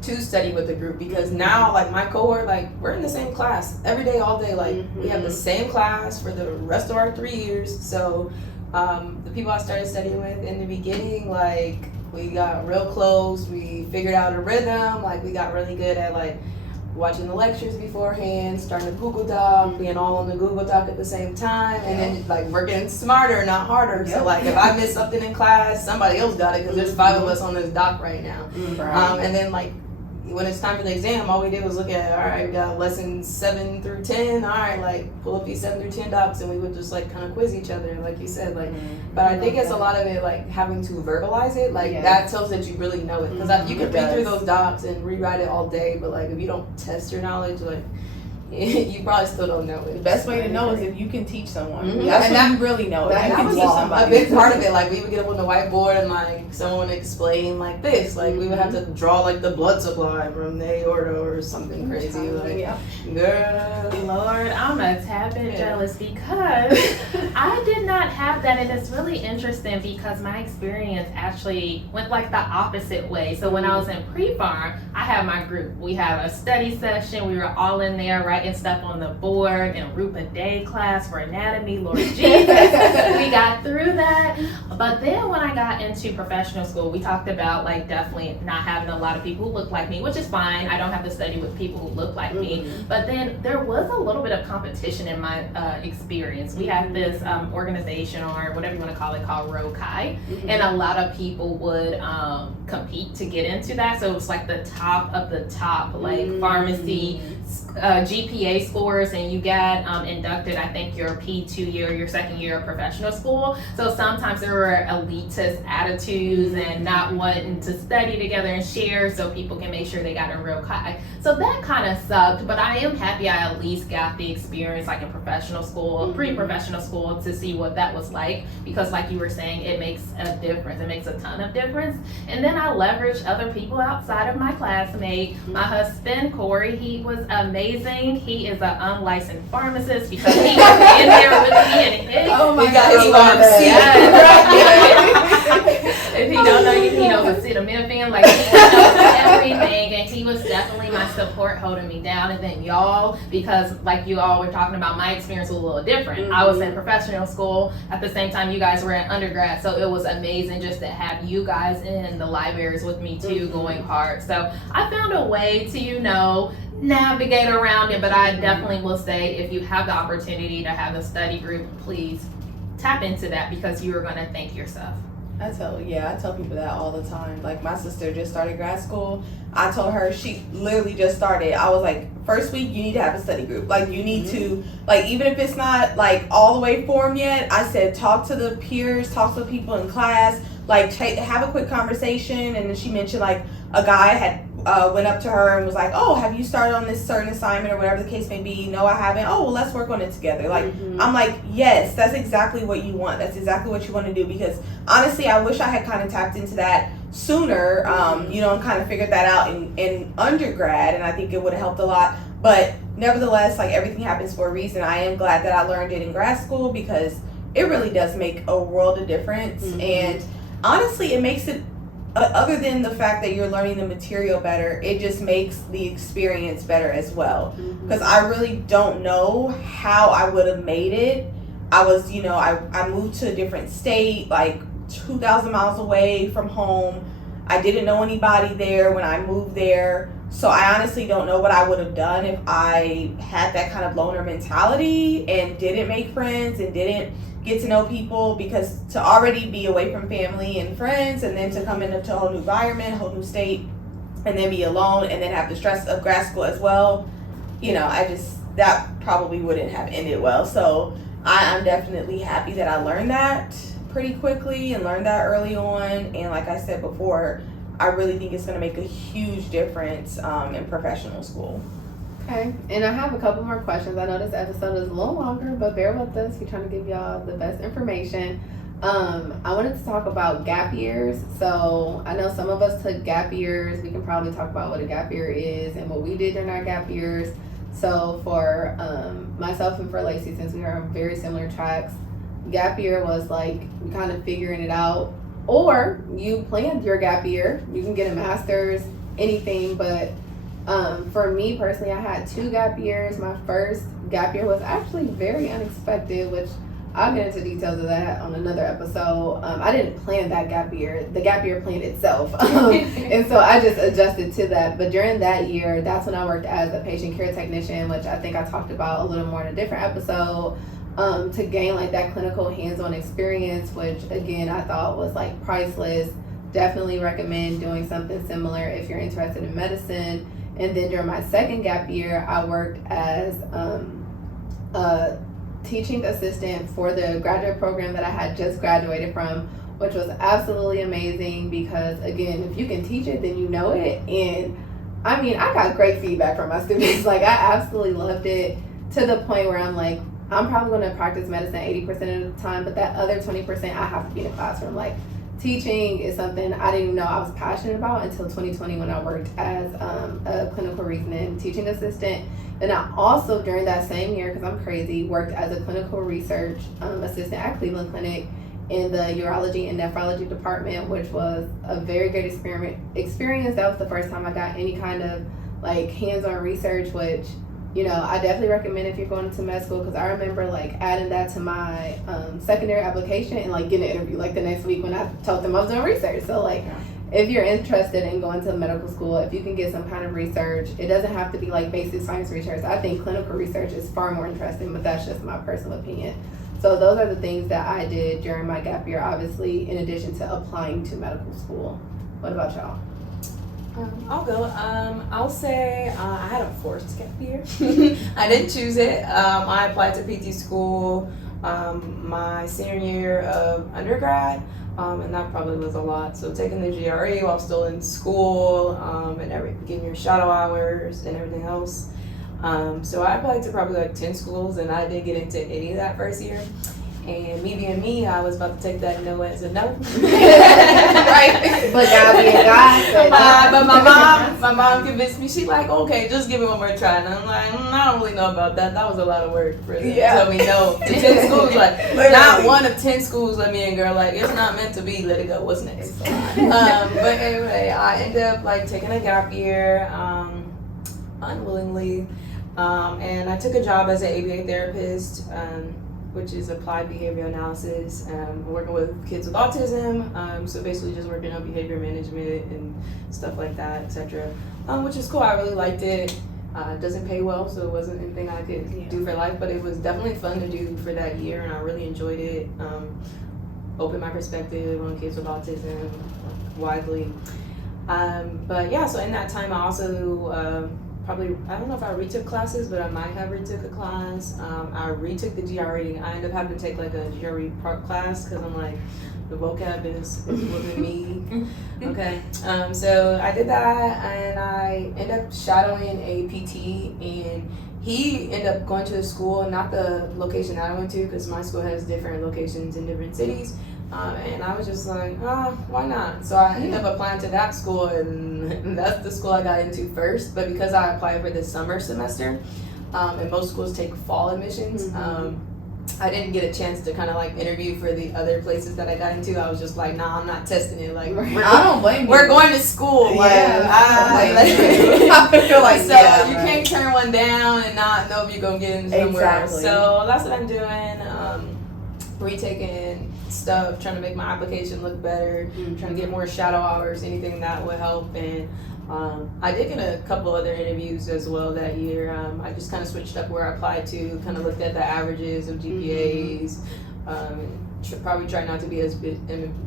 to study with a group, because now, like, my cohort, like, we're in the same class every day, all day. Like, we have the same class for the rest of our 3 years. So the people I started studying with in the beginning, like, we got real close. We figured out a rhythm. Like, we got really good at, like, watching the lectures beforehand, starting the Google Doc, being all on the Google Doc at the same time, and then like working smarter, not harder. So like, if I miss something in class, somebody else got it, because there's 5 of us on this doc right now. And then like when it's time for the exam, all we did was look at, all right, we got lessons 7 through 10. All right, like pull up these 7 through 10 docs, and we would just like kind of quiz each other, like you said, like. But I think it's a lot of it like having to verbalize it, like that tells that you really know it, because you can read through those docs and rewrite it all day, but like if you don't test your knowledge, like. You probably still don't know it. The best way to know is if you can teach someone. Mm-hmm. That's and when you really know it. That was somebody. a big part of it. Like we would get up on the whiteboard and like someone would explain like this. Like we would have to draw like the blood supply from the aorta or something crazy. Like, girl, Lord, I'm a tad bit jealous because I did not have that, and it's really interesting because my experience actually went like the opposite way. So when I was in pre-farm, I had my group. We had a study session. We were all in there writing stuff on the board in Rupa Day class for anatomy. Lord Jesus, we got through that. But then when I got into professional school, we talked about like definitely not having a lot of people who look like me, which is fine. I don't have to study with people who look like me. But then there was a little bit of competition in my experience. We had this organization or whatever you want to call it called Rokai, and a lot of people would compete to get into that. So it was like the top of the top, like pharmacy GPA scores, and you got inducted, I think, your P2 year, your second year of professional school. So sometimes there were elitist attitudes and not wanting to study together and share so people can make sure they got a real high. So that kind of sucked, but I am happy I at least got the experience like in professional school, pre-professional school, to see what that was like, because like you were saying, it makes a difference. It makes a ton of difference. And then I leveraged other people outside of my classmate. My husband, Corey, he was amazing. He is an unlicensed pharmacist because he was in there with me and his. Oh my God, his pharmacy. If you don't know, he knows acetaminophen, like he knows everything, and he was definitely my support holding me down. And then y'all, because like you all were talking about, my experience was a little different. I was in professional school at the same time you guys were in undergrad, so it was amazing just to have you guys in the libraries with me too, going hard. So I found a way to, navigate around it, but I definitely will say if you have the opportunity to have a study group, please tap into that, because you are going to thank yourself. I tell people that all the time. Like my sister just started grad school. I told her, she literally just started. I was like, first week you need to have a study group. Like you need to, like, even if it's not like all the way formed yet, I said talk to the peers, talk to the people in class, like have a quick conversation. And then she mentioned like a guy had went up to her and was like, oh, have you started on this certain assignment or whatever the case may be? No, I haven't. Oh, well, let's work on it together. Like, I'm like, yes, that's exactly what you want. That's exactly what you want to do, because honestly, I wish I had kind of tapped into that sooner, and kind of figured that out in undergrad, and I think it would have helped a lot. But nevertheless, like, everything happens for a reason. I am glad that I learned it in grad school, because it really does make a world of difference. And honestly, it makes it, other than the fact that you're learning the material better, it just makes the experience better as well. Because I really don't know how I would have made it. I was, I moved to a different state, like 2,000 miles away from home. I didn't know anybody there when I moved there. So I honestly don't know what I would have done if I had that kind of loner mentality and didn't make friends and didn't get to know people, because to already be away from family and friends and then to come into a whole new environment, whole new state, and then be alone and then have the stress of grad school as well, that probably wouldn't have ended well. So I'm definitely happy that I learned that pretty quickly and learned that early on. And like I said before, I really think it's going to make a huge difference in professional school. Okay, and I have a couple more questions. I know this episode is a little longer, but bear with us. We're trying to give y'all the best information. I wanted to talk about gap years. So I know some of us took gap years. We can probably talk about what a gap year is and what we did during our gap years. So for myself and for Lacey, since we are on very similar tracks, gap year was like kind of figuring it out. Or you planned your gap year. You can get a master's, anything, but for me personally, I had 2 gap years. My first gap year was actually very unexpected, which I'll get into details of that on another episode. I didn't plan that gap year. The gap year planned itself. And so I just adjusted to that. But during that year, that's when I worked as a patient care technician, which I think I talked about a little more in a different episode, to gain like that clinical hands-on experience, which again, I thought was like priceless. definitely recommend doing something similar if you're interested in medicine. And then during my second gap year, I worked as a teaching assistant for the graduate program that I had just graduated from, which was absolutely amazing because, again, if you can teach it, then you know it. And I mean, I got great feedback from my students. Like, I absolutely loved it to the point where I'm like, I'm probably going to practice medicine 80% of the time, but that other 20%, I have to be in a classroom. Like, teaching is something I didn't know I was passionate about until 2020 when I worked as a clinical reasoning teaching assistant. And I also, during that same year, because I'm crazy, worked as a clinical research assistant at Cleveland Clinic in the urology and nephrology department, which was a very great experience. That was the first time I got any kind of like hands-on research, which, you know, I definitely recommend if you're going into med school, because I remember like adding that to my secondary application and like getting an interview like the next week when I told them I was doing research. So like, if you're interested in going to medical school, if you can get some kind of research, it doesn't have to be like basic science research. I think clinical research is far more interesting, but that's just my personal opinion. So those are the things that I did during my gap year, obviously, in addition to applying to medical school. What about y'all? I'll go. I'll say I had a forced gap year. I didn't choose it. I applied to PT school my senior year of undergrad, and that probably was a lot. So taking the GRE while still in school, and getting your shadow hours and everything else. So I applied to probably like 10 schools, and I didn't get into any that first year. And me being me, I was about to take that no as a no. Right? But God being God. But my mom convinced me. She's like, okay, just give it one more try. And I'm like, I don't really know about that. That was a lot of work for them to tell me no to 10 schools. Like, not one of 10 schools let me in, girl. Like, it's not meant to be. Let it go. What's next? But anyway, I ended up like taking a gap year, unwillingly. And I took a job as an ABA therapist, which is applied behavior analysis, working with kids with autism. So basically just working on behavior management and stuff like that, etc. Which is cool. I really liked it. It doesn't pay well, so it wasn't anything I could do for life, but it was definitely fun to do for that year, and I really enjoyed it. Opened my perspective on kids with autism widely. But yeah, so in that time I also probably, I don't know if I retook classes, but I might have retook a class. I retook the GRE. I ended up having to take like a GRE class because I'm like, the vocab is wasn't me. Okay. So I did that, and I ended up shadowing a PT, and he ended up going to the school, not the location that I went to, because my school has different locations in different cities. And I was just like, why not? So I ended up applying to that school, and that's the school I got into first. But because I applied for the summer semester, and most schools take fall admissions, I didn't get a chance to kind of like interview for the other places that I got into. I was just like, nah, I'm not testing it. Like, I don't blame you. We're going to school. Like, I feel like so you can't turn one down and not know if you're gonna get in somewhere. Exactly. So that's what I'm doing. Retaking stuff, trying to make my application look better, trying to get more shadow hours, anything that would help. And I did get a couple other interviews as well that year. I just kind of switched up where I applied to, kind of looked at the averages of GPAs, probably try not to be as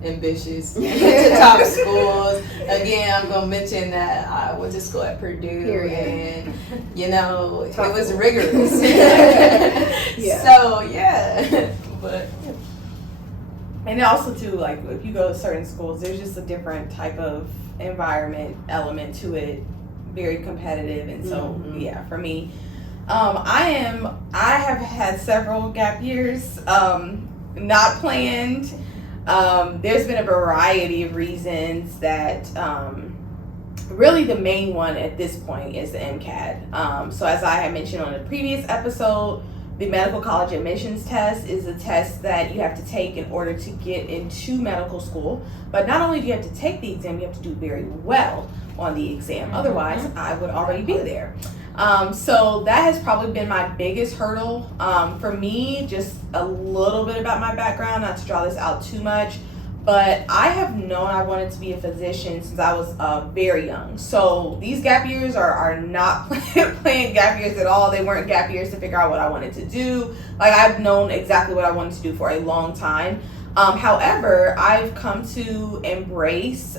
ambitious to top schools. Again, I'm gonna mention that I went to school at Purdue, and you know, it was rigorous. So yeah, but. And also too, like if you go to certain schools, there's just a different type of environment element to it, very competitive, and so yeah, for me, I have had several gap years, not planned. There's been a variety of reasons that really the main one at this point is the MCAT. So as I had mentioned on a previous episode, the medical college admissions test is a test that you have to take in order to get into medical school. But not only do you have to take the exam, you have to do very well on the exam. Otherwise, I would already be there. So that has probably been my biggest hurdle. For me, just a little bit about my background, not to draw this out too much, but I have known I wanted to be a physician since I was very young. So these gap years are not playing gap years at all. They weren't gap years to figure out what I wanted to do. Like, I've known exactly what I wanted to do for a long time. However, I've come to embrace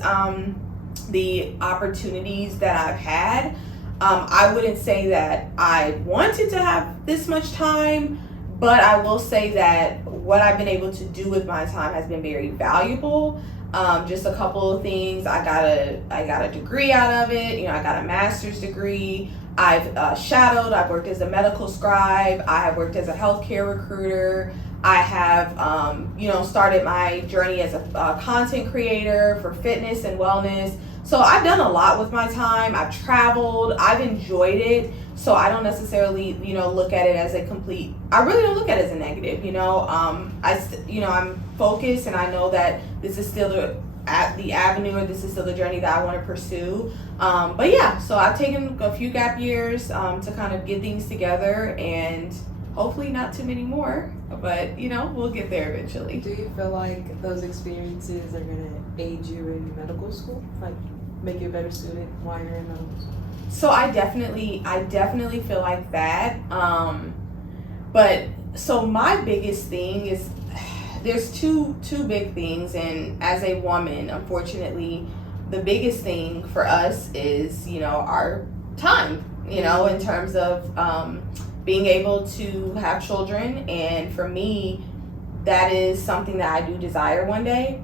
the opportunities that I've had. I wouldn't say that I wanted to have this much time, but I will say that what I've been able to do with my time has been very valuable. Just a couple of things. I got a degree out of it. You know, I got a master's degree. I've shadowed. I've worked as a medical scribe. I have worked as a healthcare recruiter. I have, started my journey as a content creator for fitness and wellness. So I've done a lot with my time. I've traveled. I've enjoyed it. So I don't necessarily, look at it as a complete. I really don't look at it as a negative. I'm focused, and I know that this is still the avenue, or this is still the journey that I want to pursue. But yeah, so I've taken a few gap years to kind of get things together, and hopefully not too many more. But we'll get there eventually. Do you feel like those experiences are gonna aid you in medical school, like make you a better student while you're in medical school? So I definitely feel like that. But so my biggest thing is, there's two big things, and as a woman, unfortunately, the biggest thing for us is our time. In terms of being able to have children, and for me, that is something that I do desire one day.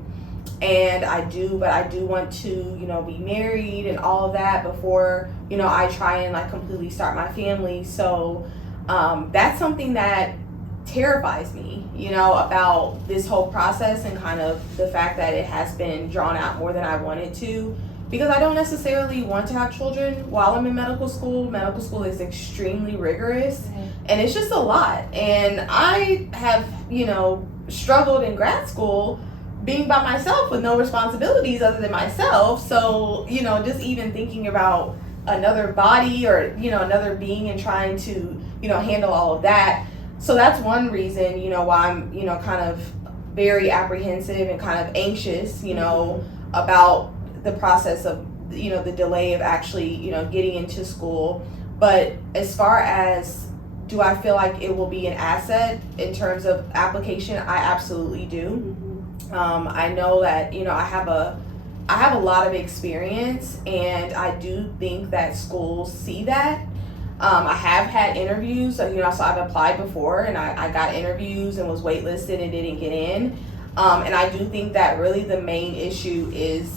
And I do want to, be married and all of that before, I try and completely start my family. So that's something that terrifies me, about this whole process, and kind of the fact that it has been drawn out more than I wanted to, because I don't necessarily want to have children while I'm in medical school. Medical school is extremely rigorous, and it's just a lot. And I have, struggled in grad school being by myself with no responsibilities other than myself. So, just even thinking about another body, or, another being, and trying to, handle all of that. So that's one reason, why I'm, kind of very apprehensive and kind of anxious, about the process of, the delay of actually, getting into school. But as far as, do I feel like it will be an asset in terms of application? I absolutely do. I know that, I have a lot of experience, and I do think that schools see that. I have had interviews, so I've applied before, and I got interviews and was waitlisted and didn't get in. And I do think that really the main issue is,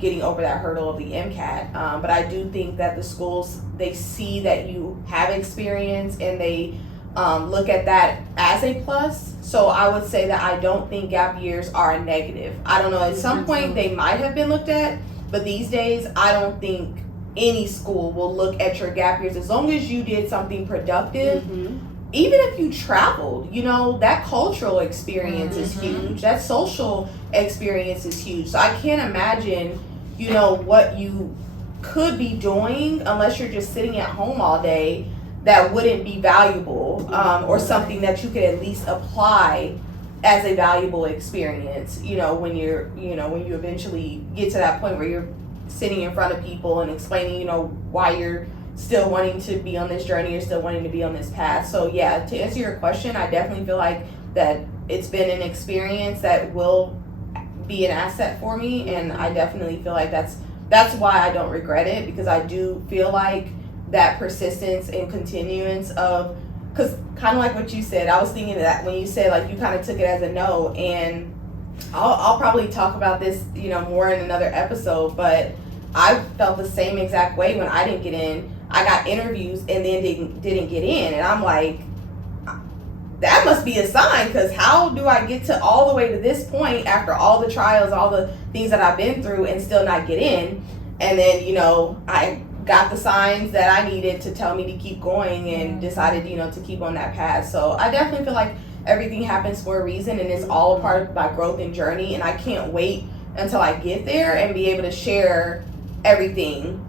getting over that hurdle of the MCAT. But I do think that the schools, they see that you have experience, and they look at that as a plus. So I would say that I don't think gap years are a negative. I don't know, at some point they might have been looked at, but these days I don't think any school will look at your gap years, as long as you did something productive. Even if you traveled, that cultural experience is huge. That social experience is huge. So I can't imagine, what you could be doing, unless you're just sitting at home all day, that wouldn't be valuable, or something that you could at least apply as a valuable experience, when you're, when you eventually get to that point where you're sitting in front of people and explaining, why you're still wanting to be on this journey, or still wanting to be on this path. So yeah, to answer your question, I definitely feel like that it's been an experience that will be an asset for me, and I definitely feel like that's why I don't regret it, because I do feel like that persistence and continuance of, because kind of like what you said, I was thinking that when you said you kind of took it as a no, and I'll probably talk about this more in another episode, but I felt the same exact way when I didn't get in. I got interviews and then didn't get in, and I'm like, that must be a sign, because how do I get to all the way to this point after all the trials, all the things that I've been through, and still not get in? And then I got the signs that I needed to tell me to keep going, and decided to keep on that path. So I definitely feel like everything happens for a reason, and it's all a part of my growth and journey, and I can't wait until I get there and be able to share everything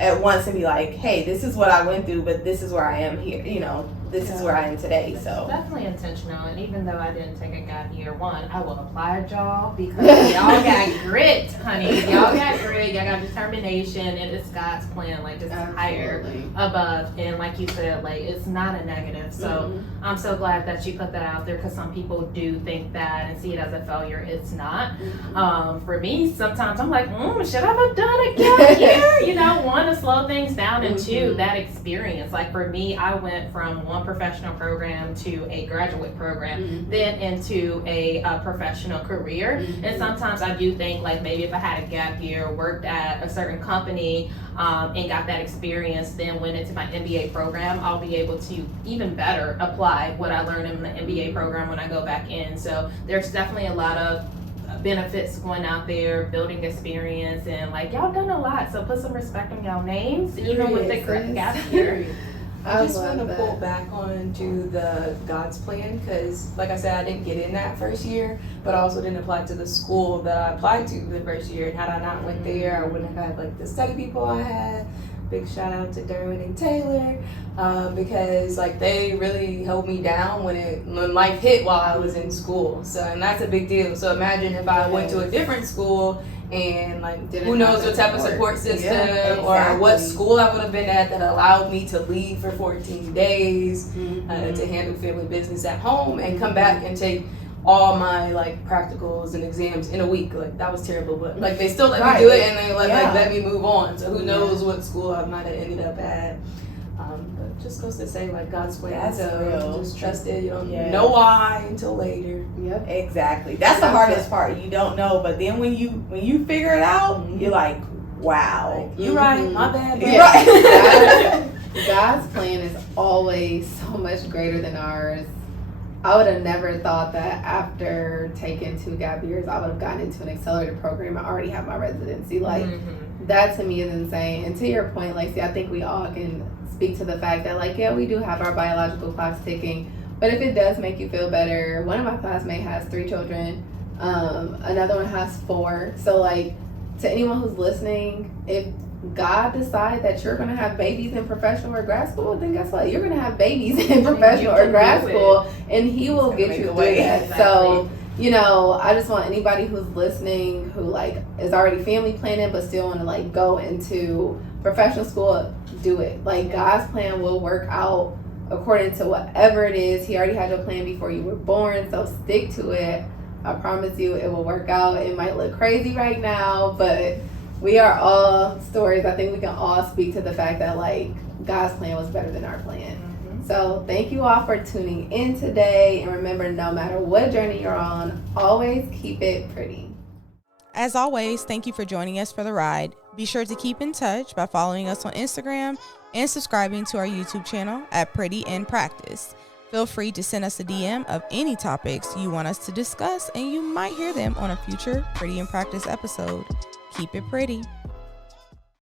at once, and be like, hey, this is what I went through, but this is where I am here, this is where I am today. So definitely intentional, and even though I didn't take a gap year one, I will applaud y'all because y'all got grit, honey. Y'all got grit, y'all got determination, and it's God's plan. Like, it's higher above, and like you said, like, it's not a negative. So I'm so glad that you put that out there, because some people do think that and see it as a failure. It's not. For me, sometimes I'm like, should I have done a gap year? You know, one, to slow things down, and two, that experience. Like, for me, I went from one professional program to a graduate program, then into a professional career. And sometimes I do think, like, maybe if I had a gap year, worked at a certain company, and got that experience, then went into my MBA program, I'll be able to even better apply what I learned in the MBA program when I go back in. So there's definitely a lot of benefits going out there, building experience, and like, y'all done a lot, so put some respect on y'all names, even with the gap year. I just want to pull back on to the God's plan, because like I said, I didn't get in that first year, but I also didn't apply to the school that I applied to the first year. And had I not went there, I wouldn't have had like the study people I had. Big shout out to Derwin and Taylor, because like they really held me down when life hit while I was in school. So, and that's a big deal. So imagine if I went to a different school and like, who knows what type of support system or what school I would have been at that allowed me to leave for 14 days to handle family business at home and come back and take all my like practicals and exams in a week. Like, that was terrible, but like they still let me do it, and they like let me move on. So who knows what school I might have ended up at. But just goes to say, like, God's plan. So just trust it. You don't know why until later. Yep, exactly. That's the hardest part. You don't know, but then when you figure it out, you're like, wow, you're right. My bad. You're right. God's plan is always so much greater than ours. I would have never thought that after taking 2 gap years, I would have gotten into an accelerated program. I already have my residency. Like, that to me is insane. And to your point, Lacey, I think we all can speak to the fact that, like, yeah, we do have our biological clocks ticking. But if it does make you feel better, one of my classmates has 3 children. Another one has 4. So, like, to anyone who's listening, if God decide that you're going to have babies in professional or grad school, then guess what? You're going to have babies in professional or grad school, and he will get you through that. Exactly. So, you know, I just want anybody who's listening who like is already family planning but still want to like go into professional school, do it. Like, God's plan will work out according to whatever it is. He already had your plan before you were born, so stick to it. I promise you it will work out. It might look crazy right now, but we are all stories. I think we can all speak to the fact that, like, God's plan was better than our plan. So thank you all for tuning in today. And remember, no matter what journey you're on, always keep it pretty. As always, thank you for joining us for the ride. Be sure to keep in touch by following us on Instagram and subscribing to our YouTube channel at Pretty in Practice. Feel free to send us a DM of any topics you want us to discuss, and you might hear them on a future Pretty in Practice episode. Keep it pretty.